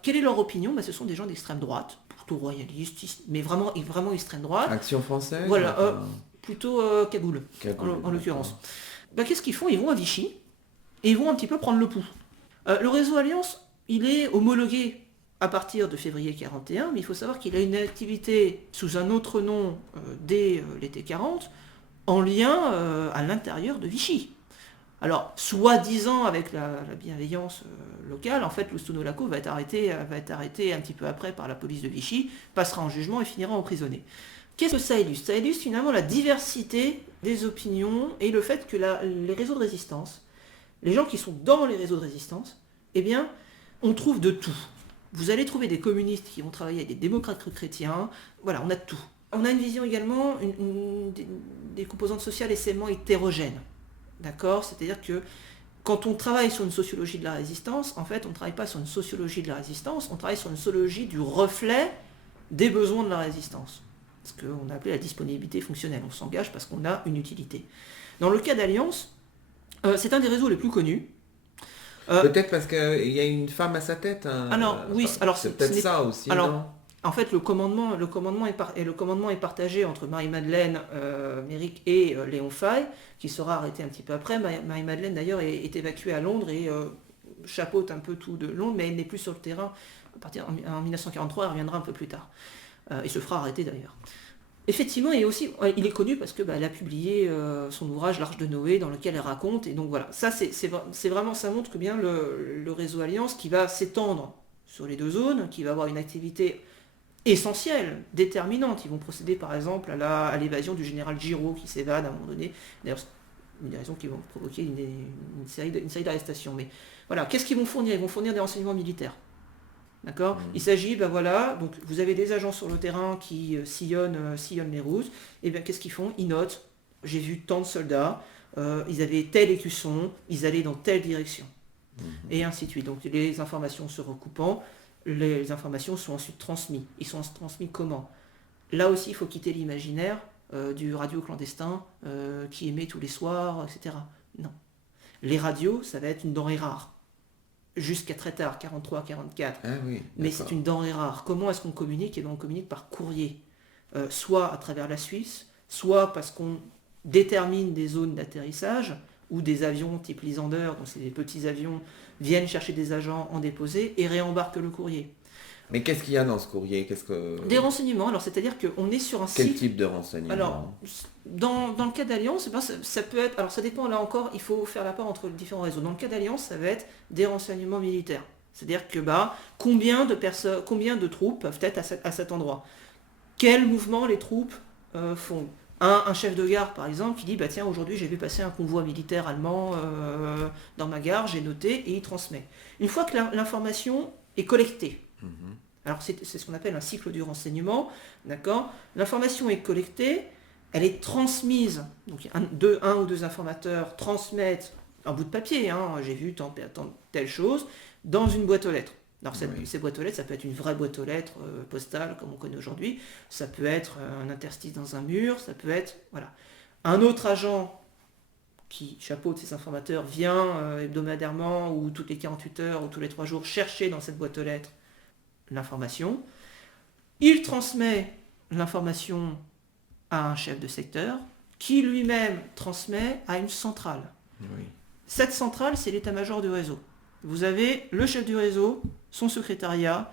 quelle est leur opinion ? Ce sont des gens d'extrême droite, plutôt royalistes, mais vraiment extrême droite. Action française ? Voilà, plutôt Cagoule, en l'occurrence. Qu'est-ce qu'ils font ? Ils vont à Vichy et ils vont un petit peu prendre le pouls. Le réseau Alliance, il est homologué à partir de février 41, mais il faut savoir qu'il a une activité sous un autre nom dès l'été 40, en lien à l'intérieur de Vichy. Alors, soi-disant avec la bienveillance locale, en fait, l'Oustunolaco va être arrêté un petit peu après par la police de Vichy, passera en jugement et finira emprisonné. Qu'est-ce que ça illustre ? Ça illustre finalement la diversité des opinions et le fait que les réseaux de résistance, les gens qui sont dans les réseaux de résistance, eh bien, on trouve de tout. Vous allez trouver des communistes qui vont travailler avec des démocrates chrétiens, voilà, on a de tout. On a une vision également des composantes sociales extrêmement hétérogènes. D'accord ? C'est-à-dire que quand on travaille sur une sociologie de la résistance, en fait, on ne travaille pas sur une sociologie de la résistance, on travaille sur une sociologie du reflet des besoins de la résistance. Ce qu'on a appelé la disponibilité fonctionnelle. On s'engage parce qu'on a une utilité. Dans le cas d'Alliance, c'est un des réseaux les plus connus. Peut-être parce qu'il y a une femme à sa tête. C'est peut-être ça aussi. Non ? En fait, le commandement est partagé entre Marie-Madeleine Méric et Léon Faye, qui sera arrêté un petit peu après. Marie-Madeleine, d'ailleurs, est évacuée à Londres et chapeaute un peu tout de Londres, mais elle n'est plus sur le terrain. En 1943, elle reviendra un peu plus tard. Et se fera arrêter, d'ailleurs. Effectivement, il est connu parce qu'elle a publié son ouvrage L'Arche de Noé, dans lequel elle raconte. Et donc voilà, ça, c'est vraiment, ça montre que bien le réseau Alliance, qui va s'étendre sur les 2 zones, qui va avoir une activité essentielles, déterminantes. Ils vont procéder par exemple à l'évasion du général Giraud qui s'évade à un moment donné. D'ailleurs, c'est des raisons qui vont provoquer une série d'arrestations. Mais voilà, qu'est-ce qu'ils vont fournir? Ils vont fournir des renseignements militaires. D'accord. Il s'agit, donc vous avez des agents sur le terrain qui sillonnent les routes. Et bien qu'est-ce qu'ils font? Ils notent, j'ai vu tant de soldats, ils avaient tel écusson, ils allaient dans telle direction. Et ainsi de suite. Donc les informations se recoupant, les informations sont ensuite transmises. Ils sont transmis comment? Là aussi, il faut quitter l'imaginaire du radio clandestin qui émet tous les soirs, etc. Non. Les radios, ça va être une denrée rare. Jusqu'à très tard, 43, 44. Ah oui, mais c'est une denrée rare. Comment est-ce qu'on communique? Et bien on communique par courrier. Soit à travers la Suisse, soit parce qu'on détermine des zones d'atterrissage où des avions type Lysander, donc c'est des petits avions, viennent chercher des agents en déposé et réembarquent le courrier. Mais qu'est-ce qu'il y a dans ce courrier? Des renseignements, alors c'est-à-dire qu'on est sur un Quel site... type de renseignements? Alors, dans le cas d'Alliance, ça peut être... Alors ça dépend, là encore, il faut faire la part entre les différents réseaux. Dans le cas d'Alliance, ça va être des renseignements militaires. C'est-à-dire que combien de troupes peuvent être à cet endroit? Quel mouvement les troupes font? Un chef de gare, par exemple, qui dit, tiens, aujourd'hui j'ai vu passer un convoi militaire allemand dans ma gare, j'ai noté, et il transmet. Une fois que l'information est collectée, alors c'est ce qu'on appelle un cycle du renseignement, d'accord? L'information est collectée, elle est transmise, donc un ou deux informateurs transmettent un bout de papier, j'ai vu telle chose, dans une boîte aux lettres. Alors ces boîtes aux lettres, ça peut être une vraie boîte aux lettres postale, comme on connaît aujourd'hui, ça peut être un interstice dans un mur, ça peut être... Voilà. Un autre agent qui chapeaute ces informateurs vient hebdomadairement, ou toutes les 48 heures, ou tous les 3 jours, chercher dans cette boîte aux lettres l'information. Il transmet l'information à un chef de secteur, qui lui-même transmet à une centrale. Oui. Cette centrale, c'est l'état-major du réseau. Vous avez le chef du réseau, son secrétariat,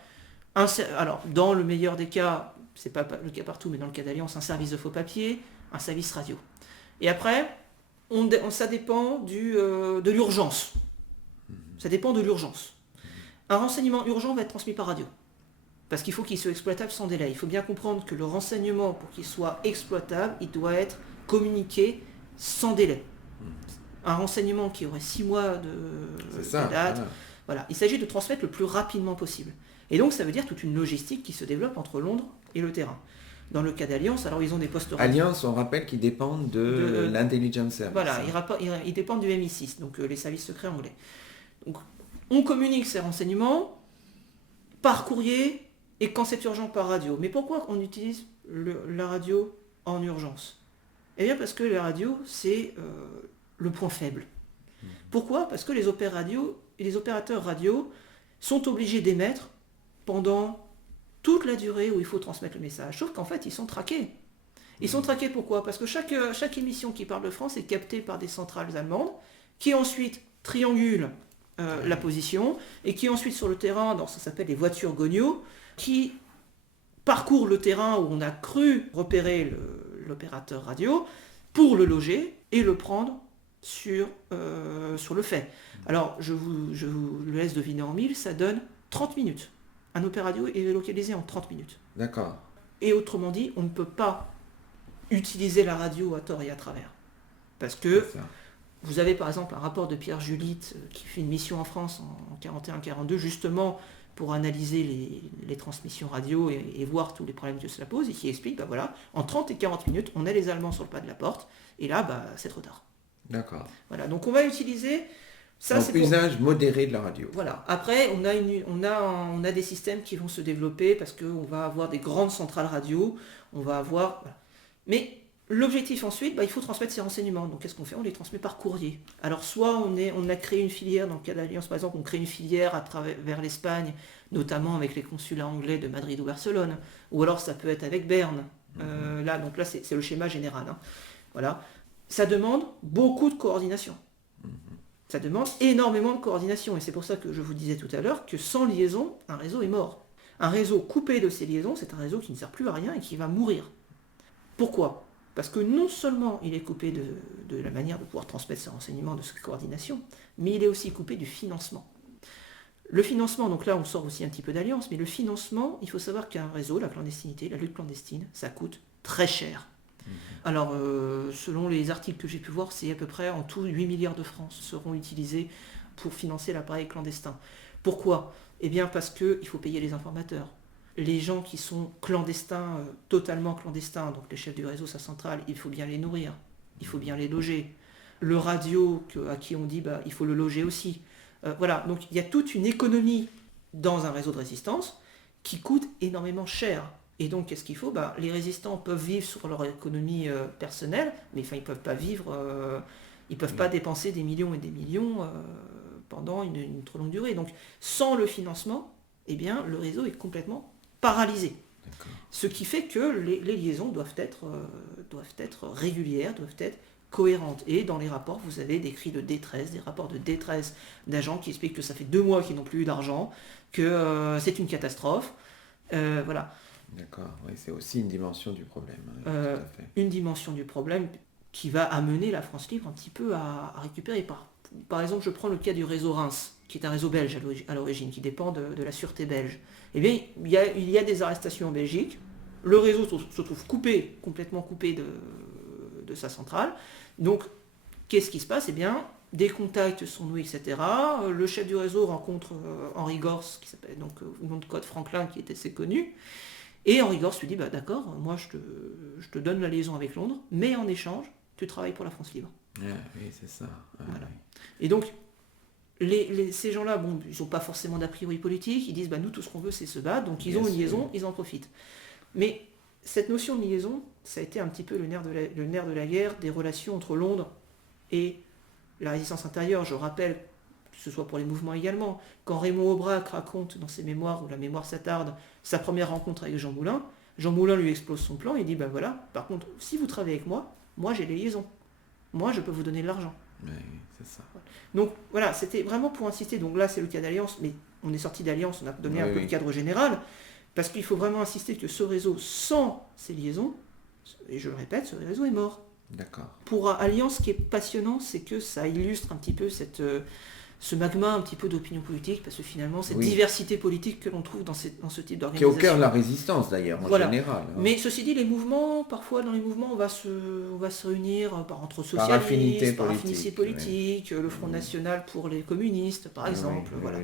alors dans le meilleur des cas, c'est pas le cas partout, mais dans le cas d'Alliance, un service de faux papier, un service radio. Et après, ça dépend de l'urgence. Ça dépend de l'urgence. Un renseignement urgent va être transmis par radio. Parce qu'il faut qu'il soit exploitable sans délai. Il faut bien comprendre que le renseignement, pour qu'il soit exploitable, il doit être communiqué sans délai. Un renseignement qui aurait 6 mois de date, voilà. Il s'agit de transmettre le plus rapidement possible. Et donc ça veut dire toute une logistique qui se développe entre Londres et le terrain. Dans le cas d'Alliance, alors ils ont des postes radio. Alliance, on rappelle qu'ils dépendent de l'intelligence service. Voilà, ils dépendent du MI6, donc les services secrets anglais. Donc on communique ces renseignements par courrier et quand c'est urgent par radio. Mais pourquoi on utilise la radio en urgence? Eh bien parce que la radio, c'est le point faible. Pourquoi? Parce que les opérateurs radio sont obligés d'émettre pendant toute la durée où il faut transmettre le message. Sauf qu'en fait, ils sont traqués. Ils sont traqués pourquoi? Parce que chaque émission qui parle de France est captée par des centrales allemandes qui ensuite triangulent la position et qui ensuite sur le terrain, ça s'appelle les voitures Gogno, qui parcourent le terrain où on a cru repérer l'opérateur radio pour le loger et le prendre sur le fait. Alors, je vous le laisse deviner en mille, ça donne 30 minutes. Un opéradio est localisé en 30 minutes. D'accord. Et autrement dit, on ne peut pas utiliser la radio à tort et à travers. Parce que vous avez par exemple un rapport de Pierre Julitte qui fait une mission en France en 41-42, justement pour analyser les transmissions radio et voir tous les problèmes que cela pose, et qui explique, en 30 et 40 minutes, on a les Allemands sur le pas de la porte, et là, c'est trop tard. D'accord. Voilà, donc on va utiliser... Ça, donc, usage modéré de la radio. Voilà. Après, on a des systèmes qui vont se développer parce qu'on va avoir des grandes centrales radio, on va avoir... Voilà. Mais l'objectif ensuite, il faut transmettre ces renseignements. Donc qu'est-ce qu'on fait? On les transmet par courrier. Alors soit on a créé une filière, dans le cas d'Alliance par exemple, on crée une filière vers l'Espagne, notamment avec les consulats anglais de Madrid ou Barcelone, ou alors ça peut être avec Berne. Là, c'est le schéma général. Voilà. Ça demande beaucoup de coordination. Ça demande énormément de coordination. Et c'est pour ça que je vous disais tout à l'heure que sans liaison, un réseau est mort. Un réseau coupé de ces liaisons, c'est un réseau qui ne sert plus à rien et qui va mourir. Pourquoi? Parce que non seulement il est coupé de la manière de pouvoir transmettre ces renseignements, de cette coordination, mais il est aussi coupé du financement. Le financement, donc là on sort aussi un petit peu d'alliance, mais le financement, il faut savoir qu'un réseau, la clandestinité, la lutte clandestine, ça coûte très cher. Alors, selon les articles que j'ai pu voir, c'est à peu près en tout 8 milliards de francs seront utilisés pour financer l'appareil clandestin. Pourquoi ? Eh bien parce qu'il faut payer les informateurs. Les gens qui sont clandestins, totalement clandestins, donc les chefs du réseau, sa centrale, il faut bien les nourrir, il faut bien les loger. Le radio, à qui on dit il faut le loger aussi. Voilà, donc il y a toute une économie dans un réseau de résistance qui coûte énormément cher. Et donc, qu'est-ce qu'il faut ? Les résistants peuvent vivre sur leur économie personnelle, mais ils ne peuvent pas vivre, ils ne peuvent pas dépenser des millions et des millions pendant une trop longue durée. Donc, sans le financement, eh bien, le réseau est complètement paralysé. D'accord. Ce qui fait que les liaisons doivent être régulières, doivent être cohérentes. Et dans les rapports, vous avez des cris de détresse, des rapports de détresse d'agents qui expliquent que ça fait 2 mois qu'ils n'ont plus eu d'argent, que c'est une catastrophe. Voilà. D'accord, oui, c'est aussi une dimension du problème. Tout à fait. Une dimension du problème qui va amener la France Libre un petit peu à récupérer. Par exemple, je prends le cas du réseau Reims, qui est un réseau belge à l'origine, qui dépend de la sûreté belge. Eh bien, il y a des arrestations en Belgique, le réseau se trouve complètement coupé de sa centrale. Donc, qu'est-ce qui se passe ? Eh bien, des contacts sont noués, etc. Le chef du réseau rencontre Henri Gors, qui s'appelle donc nom de code Franklin, qui est assez connu. Et Henri Gors lui dit, d'accord, moi je te donne la liaison avec Londres, mais en échange, tu travailles pour la France Libre. Oui, c'est ça. Voilà. Oui. Et donc, ces gens-là, ils n'ont pas forcément d'a priori politique, ils disent, nous tout ce qu'on veut c'est se battre, donc ils ont une liaison, ils en profitent. Mais cette notion de liaison, ça a été un petit peu le nerf de la guerre des relations entre Londres et la résistance intérieure. Je rappelle, que ce soit pour les mouvements également, quand Raymond Aubrac raconte dans ses mémoires, où la mémoire s'attarde, sa première rencontre avec Jean Moulin lui explose son plan, il dit, voilà, par contre, si vous travaillez avec moi j'ai les liaisons. Moi, je peux vous donner de l'argent. Oui, c'est ça. Donc voilà, c'était vraiment pour insister. Donc là, c'est le cas d'Alliance, mais on est sorti d'Alliance, on a donné un peu le cadre général, parce qu'il faut vraiment insister que ce réseau, sans ces liaisons, et je le répète, ce réseau est mort. D'accord. Pour Alliance, ce qui est passionnant, c'est que ça illustre un petit peu ce magma un petit peu d'opinion politique, parce que finalement, cette diversité politique que l'on trouve dans ce type d'organisation. Qui est au cœur de la résistance d'ailleurs, en général. Mais ceci dit, les mouvements, parfois dans les mouvements, on va se réunir entre socialistes, par affinité politique, le Front National pour les communistes, par exemple. Voilà.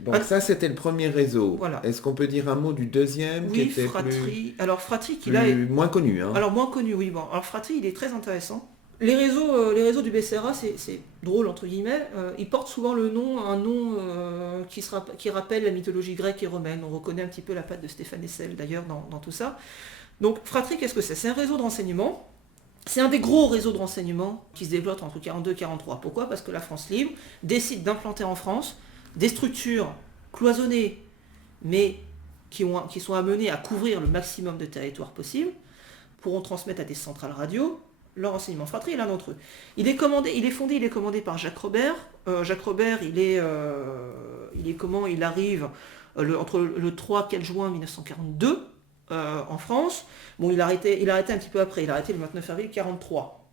Donc c'était le premier réseau. Voilà. Est-ce qu'on peut dire un mot du deuxième qui était Fratrie. Alors Fratrie, moins connu. Alors moins connu, oui. Bon. Alors Fratrie, il est très intéressant. Les réseaux du BCRA, c'est drôle entre guillemets, ils portent souvent un nom qui rappelle la mythologie grecque et romaine. On reconnaît un petit peu la patte de Stéphane Hessel d'ailleurs dans tout ça. Donc Fratrie, qu'est-ce que c'est ? C'est un réseau de renseignement. C'est un des gros réseaux de renseignement qui se développe entre 1942 et 1943. Pourquoi ? Parce que la France libre décide d'implanter en France des structures cloisonnées, mais qui sont amenées à couvrir le maximum de territoire possible, pourront transmettre à des centrales radio leur renseignement. Fratrie est l'un d'entre eux. Il est commandé par Jacques Robert. Jacques Robert, il arrive entre le 3 et 4 juin 1942 en France. Bon, il a arrêté un petit peu après, il a arrêté le 29 avril 1943.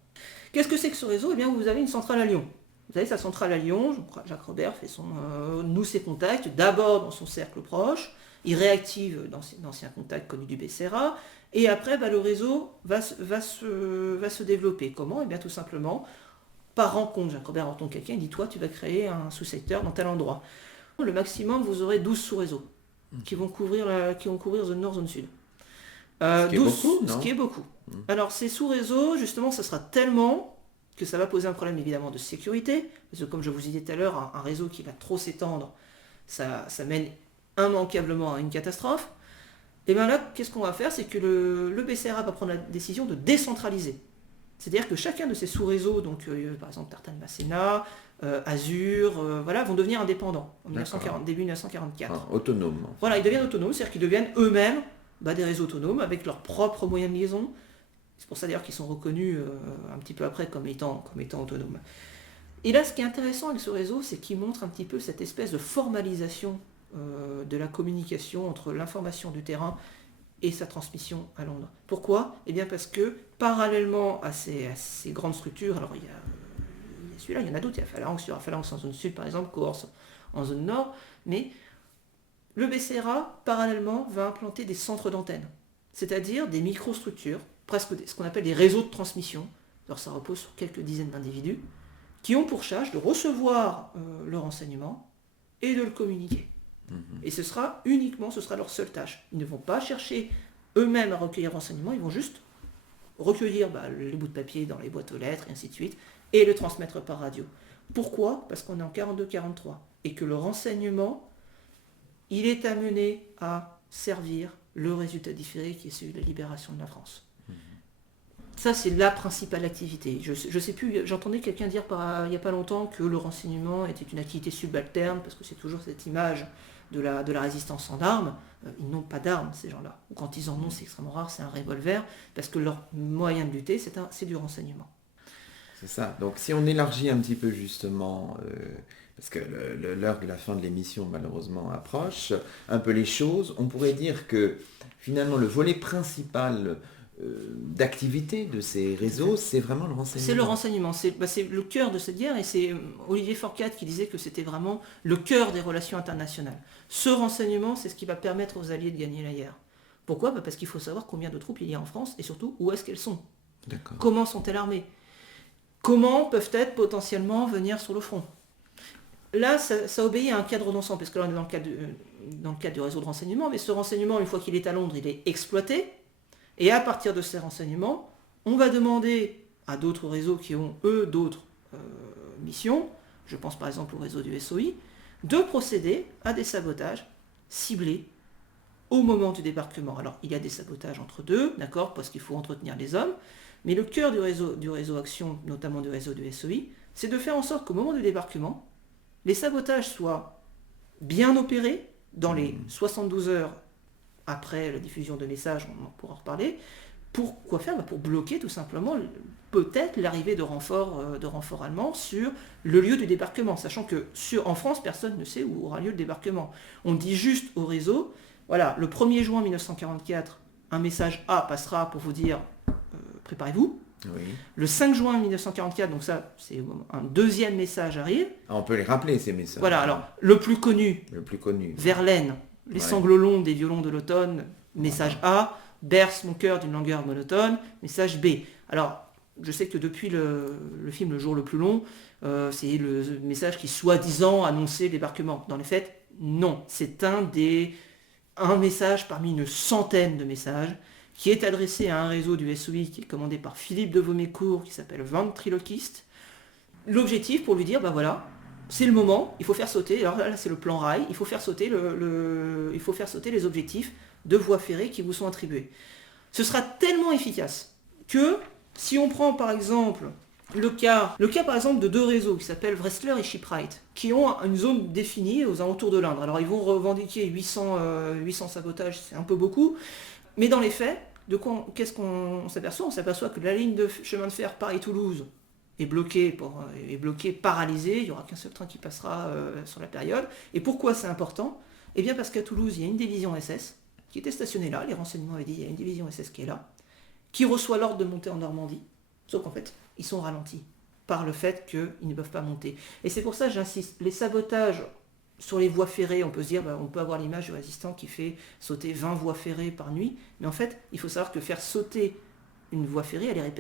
Qu'est-ce que c'est que ce réseau ? Eh bien, vous avez une centrale à Lyon. Vous avez sa centrale à Lyon, Jacques Robert noue ses contacts, d'abord dans son cercle proche, il réactive d'anciens contacts connus du BCRA, et après le réseau va se développer. Comment ? Eh bien tout simplement, par rencontre, Jacques Robert rencontre quelqu'un, il dit toi tu vas créer un sous-secteur dans tel endroit. Le maximum, vous aurez 12 sous-réseaux qui vont couvrir zone nord, zone sud. Ce qui est beaucoup. Alors ces sous-réseaux, justement, ça sera tellement que ça va poser un problème évidemment de sécurité, parce que comme je vous disais tout à l'heure, un réseau qui va trop s'étendre, ça mène immanquablement à une catastrophe. Et bien là, qu'est-ce qu'on va faire ? C'est que le BCRA va prendre la décision de décentraliser. C'est-à-dire que chacun de ces sous-réseaux, donc par exemple Tartane Masséna, Azur, vont devenir indépendants en début 1944. Autonomes. Voilà, ils deviennent autonomes, c'est-à-dire qu'ils deviennent eux-mêmes des réseaux autonomes avec leurs propres moyens de liaison. C'est pour ça d'ailleurs qu'ils sont reconnus un petit peu après comme étant autonomes. Et là, ce qui est intéressant avec ce réseau, c'est qu'il montre un petit peu cette espèce de formalisation de la communication entre l'information du terrain et sa transmission à Londres. Pourquoi ? Eh bien parce que, parallèlement à ces grandes structures, alors il y a celui-là, il y en a d'autres, il y a Phalanx en zone sud par exemple, Cohorts en zone nord, mais le BCRA, parallèlement, va implanter des centres d'antenne, c'est-à-dire des microstructures, presque ce qu'on appelle des réseaux de transmission. Alors ça repose sur quelques dizaines d'individus, qui ont pour charge de recevoir le renseignement et de le communiquer. Et ce sera leur seule tâche. Ils ne vont pas chercher eux-mêmes à recueillir le renseignement, ils vont juste recueillir les bouts de papier dans les boîtes aux lettres, et ainsi de suite, et le transmettre par radio. Pourquoi ? Parce qu'on est en 42-43, et que le renseignement, il est amené à servir le résultat différé qui est celui de la libération de la France. Ça, c'est la principale activité. Je sais plus, j'entendais quelqu'un dire il n'y a pas longtemps que le renseignement était une activité subalterne, parce que c'est toujours cette image de la résistance sans armes. Ils n'ont pas d'armes, ces gens-là. Ou quand ils en ont, c'est extrêmement rare, c'est un revolver, parce que leur moyen de lutter, c'est du renseignement. C'est ça. Donc si on élargit un petit peu justement, parce que l'heure de la fin de l'émission malheureusement approche, un peu les choses, on pourrait dire que finalement le volet principal d'activité de ces réseaux, c'est vraiment le renseignement. C'est le renseignement, c'est le cœur de cette guerre, et c'est Olivier Forcade qui disait que c'était vraiment le cœur des relations internationales. Ce renseignement, c'est ce qui va permettre aux Alliés de gagner la guerre. Pourquoi ? Parce qu'il faut savoir combien de troupes il y a en France, et surtout où est-ce qu'elles sont. D'accord. Comment sont-elles armées ? Comment peuvent-elles potentiellement venir sur le front ? Là, ça obéit à un cadre d'ensemble, parce que là on est dans le cadre du réseau de renseignement, mais ce renseignement, une fois qu'il est à Londres, il est exploité. Et à partir de ces renseignements, on va demander à d'autres réseaux qui ont, eux, d'autres missions, je pense par exemple au réseau du SOI, de procéder à des sabotages ciblés au moment du débarquement. Alors, il y a des sabotages entre deux, d'accord, parce qu'il faut entretenir les hommes, mais le cœur du réseau Action, notamment du réseau du SOI, c'est de faire en sorte qu'au moment du débarquement, les sabotages soient bien opérés dans les 72 heures après la diffusion de messages, on pourra en reparler. Pour quoi faire ? Pour bloquer tout simplement peut-être l'arrivée de renforts allemands sur le lieu du débarquement, sachant que en France, personne ne sait où aura lieu le débarquement. On dit juste au réseau, voilà, le 1er juin 1944, un message A passera pour vous dire préparez-vous. Oui. Le 5 juin 1944, donc ça, c'est un deuxième message arrive. On peut les rappeler, ces messages. Voilà, alors, le plus connu. Verlaine. Les sanglots longs des violons de l'automne, message A, berce mon cœur d'une langueur monotone, message B. Alors, je sais que depuis le film Le jour le plus long, c'est le message qui soi-disant annonçait le débarquement. Dans les faits, non. C'est un message parmi une centaine de messages qui est adressé à un réseau du SOI qui est commandé par Philippe de Vaumécourt, qui s'appelle Ventriloquiste. L'objectif pour lui dire, voilà, c'est le moment, il faut faire sauter, alors là c'est le plan rail, il faut faire sauter les objectifs de voies ferrées qui vous sont attribués. Ce sera tellement efficace que si on prend par exemple le cas par exemple de deux réseaux qui s'appellent Wrestler et Shipwright, qui ont une zone définie aux alentours de l'Indre. Alors ils vont revendiquer 800 sabotages, c'est un peu beaucoup, mais dans les faits, qu'est-ce qu'on s'aperçoit ? On s'aperçoit que la ligne de chemin de fer Paris-Toulouse est bloquée, paralysée, il n'y aura qu'un seul train qui passera sur la période. Et pourquoi c'est important ? Eh bien parce qu'à Toulouse, il y a une division SS qui était stationnée là, les renseignements avaient dit il y a une division SS qui est là, qui reçoit l'ordre de monter en Normandie, sauf qu'en fait, ils sont ralentis par le fait qu'ils ne peuvent pas monter. Et c'est pour ça que j'insiste, les sabotages sur les voies ferrées, on peut se dire, on peut avoir l'image du résistant qui fait sauter 20 voies ferrées par nuit, mais en fait, il faut savoir que faire sauter une voie ferrée, elle est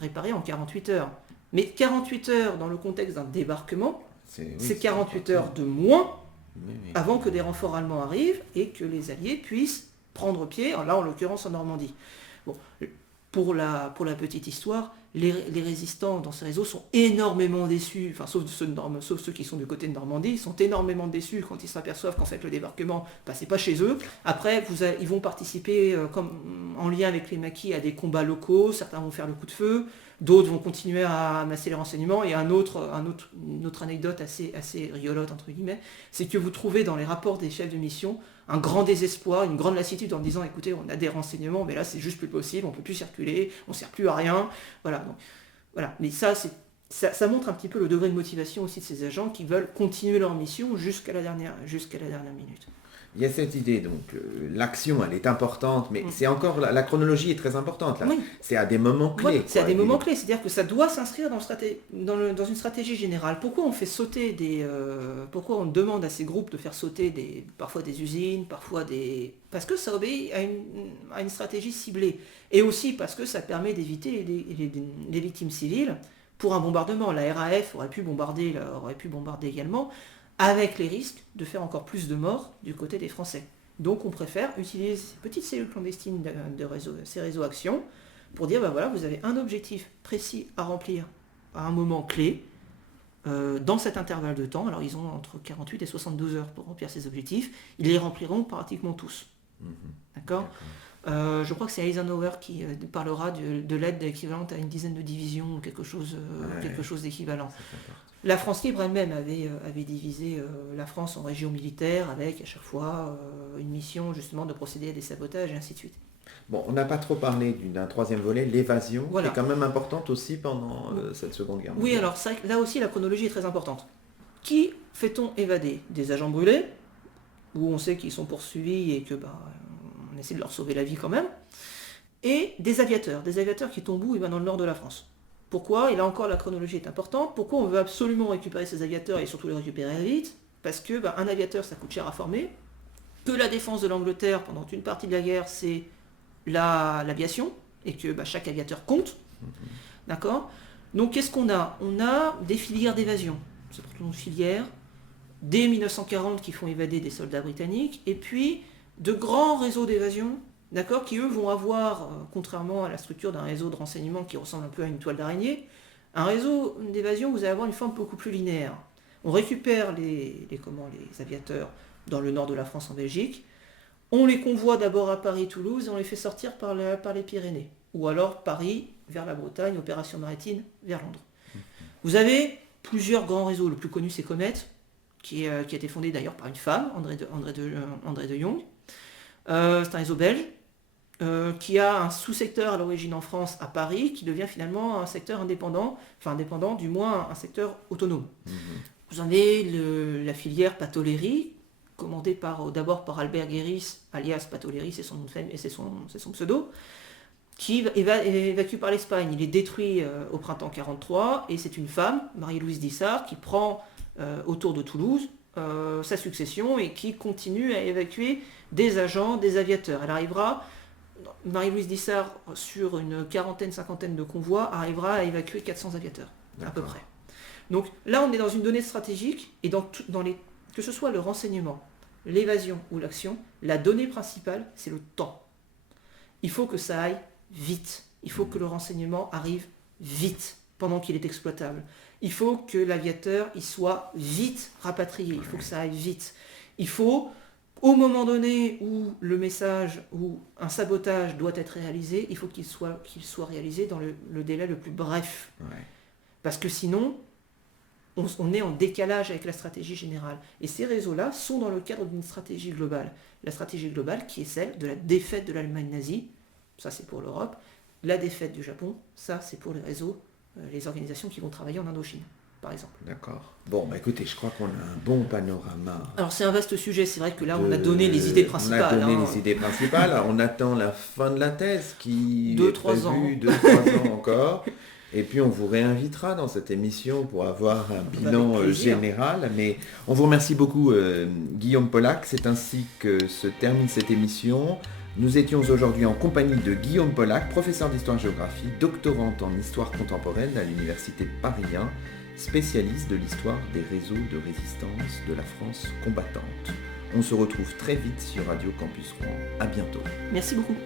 réparée en 48 heures. Mais 48 heures dans le contexte d'un débarquement, c'est 48 heures de moins avant que des renforts allemands arrivent et que les Alliés puissent prendre pied, là en l'occurrence en Normandie. Bon, pour la petite histoire, les résistants dans ces réseaux sont énormément déçus, enfin sauf ceux qui sont du côté de Normandie, ils sont énormément déçus quand ils s'aperçoivent qu'en fait le débarquement c'est pas chez eux. Après, ils vont participer en lien avec les maquis à des combats locaux, certains vont faire le coup de feu, d'autres vont continuer à amasser les renseignements, et une autre anecdote assez rigolote entre guillemets, c'est que vous trouvez dans les rapports des chefs de mission un grand désespoir, une grande lassitude en disant écoutez, on a des renseignements, mais là c'est juste plus possible, on peut plus circuler, on sert plus à rien, voilà. Donc, voilà. Mais ça montre un petit peu le degré de motivation aussi de ces agents qui veulent continuer leur mission jusqu'à la dernière minute. Il y a cette idée, donc l'action, elle est importante, mais c'est encore, la chronologie est très importante, là. Oui. C'est à des moments clés. Ouais, c'est à des moments clés, c'est-à-dire que ça doit s'inscrire dans une stratégie générale. Pourquoi on fait sauter pourquoi on demande à ces groupes de faire sauter parfois des usines, parfois des... Parce que ça obéit à une stratégie ciblée. Et aussi parce que ça permet d'éviter les victimes civiles pour un bombardement. La RAF aurait pu bombarder également, avec les risques de faire encore plus de morts du côté des Français. Donc on préfère utiliser ces petites cellules clandestines ces réseaux actions, pour dire, voilà, vous avez un objectif précis à remplir à un moment clé, dans cet intervalle de temps. Alors ils ont entre 48 et 72 heures pour remplir ces objectifs. Ils les rempliront pratiquement tous. D'accord ? Je crois que c'est Eisenhower qui parlera de l'aide équivalente à une dizaine de divisions ou quelque chose d'équivalent. La France libre elle-même avait divisé la France en régions militaires avec à chaque fois une mission justement de procéder à des sabotages et ainsi de suite. Bon, on n'a pas trop parlé d'un troisième volet, l'évasion, voilà. qui est quand même importante aussi pendant cette Seconde Guerre mondiale. Oui, alors là aussi la chronologie est très importante. Qui fait-on évader ? Des agents brûlés, où on sait qu'ils sont poursuivis et que on essaie de leur sauver la vie quand même, et des aviateurs qui tombent où ? Dans le nord de la France. Pourquoi ? Et là encore la chronologie est importante. Pourquoi on veut absolument récupérer ces aviateurs et surtout les récupérer vite ? Parce que un aviateur ça coûte cher à former, que la défense de l'Angleterre pendant une partie de la guerre c'est l'aviation, et que chaque aviateur compte. D'accord ? Donc qu'est-ce qu'on a ? On a des filières d'évasion. C'est pour une filière dès 1940 qui font évader des soldats britanniques, et puis de grands réseaux d'évasion, d'accord, qui eux vont avoir, contrairement à la structure d'un réseau de renseignement qui ressemble un peu à une toile d'araignée, un réseau d'évasion, vous allez avoir une forme beaucoup plus linéaire. On récupère les aviateurs dans le nord de la France en Belgique, on les convoie d'abord à Paris-Toulouse et on les fait sortir par les Pyrénées. Ou alors Paris vers la Bretagne, opération maritime vers Londres. Vous avez plusieurs grands réseaux. Le plus connu c'est Comet, qui a été fondé d'ailleurs par une femme, André de Jong. C'est un réseau belge qui a un sous-secteur à l'origine en France, à Paris, qui devient finalement un secteur indépendant, du moins un secteur autonome. Vous avez la filière Patoléry, commandée d'abord par Albert Guéris, alias Patoléry, c'est son nom de famille et c'est son pseudo, qui évacue par l'Espagne. Il est détruit au printemps 1943 et c'est une femme, Marie-Louise Dissart, qui prend autour de Toulouse sa succession et qui continue à évacuer des agents, des aviateurs. Elle arrivera, Marie-Louise Dissart, sur une cinquantaine de convois, arrivera à évacuer 400 aviateurs, à peu près. Donc là, on est dans une donnée stratégique, et que ce soit le renseignement, l'évasion ou l'action, la donnée principale, c'est le temps. Il faut que ça aille vite. Il faut que le renseignement arrive vite, pendant qu'il est exploitable. Il faut que l'aviateur il soit vite rapatrié. Il faut que ça aille vite. Il faut, au moment donné où le message ou un sabotage doit être réalisé, il faut qu'il soit réalisé dans le délai le plus bref. Parce que sinon, on est en décalage avec la stratégie générale. Et ces réseaux-là sont dans le cadre d'une stratégie globale. La stratégie globale qui est celle de la défaite de l'Allemagne nazie, ça c'est pour l'Europe, la défaite du Japon, ça c'est pour les réseaux, les organisations qui vont travailler en Indochine, par exemple. D'accord. Bon, écoutez, je crois qu'on a un bon panorama. Alors c'est un vaste sujet, c'est vrai que là on a donné les idées principales. Les idées principales, alors, on attend la fin de la thèse qui est 2-3 ans. 2-3 ans encore. Et puis on vous réinvitera dans cette émission pour avoir un bilan général. Mais on vous remercie beaucoup Guillaume Pollack. C'est ainsi que se termine cette émission. Nous étions aujourd'hui en compagnie de Guillaume Pollack, professeur d'histoire-géographie, doctorante en histoire contemporaine à l'université de Paris 1, spécialiste de l'histoire des réseaux de résistance de la France combattante. On se retrouve très vite sur Radio Campus Rouen. À bientôt. Merci beaucoup.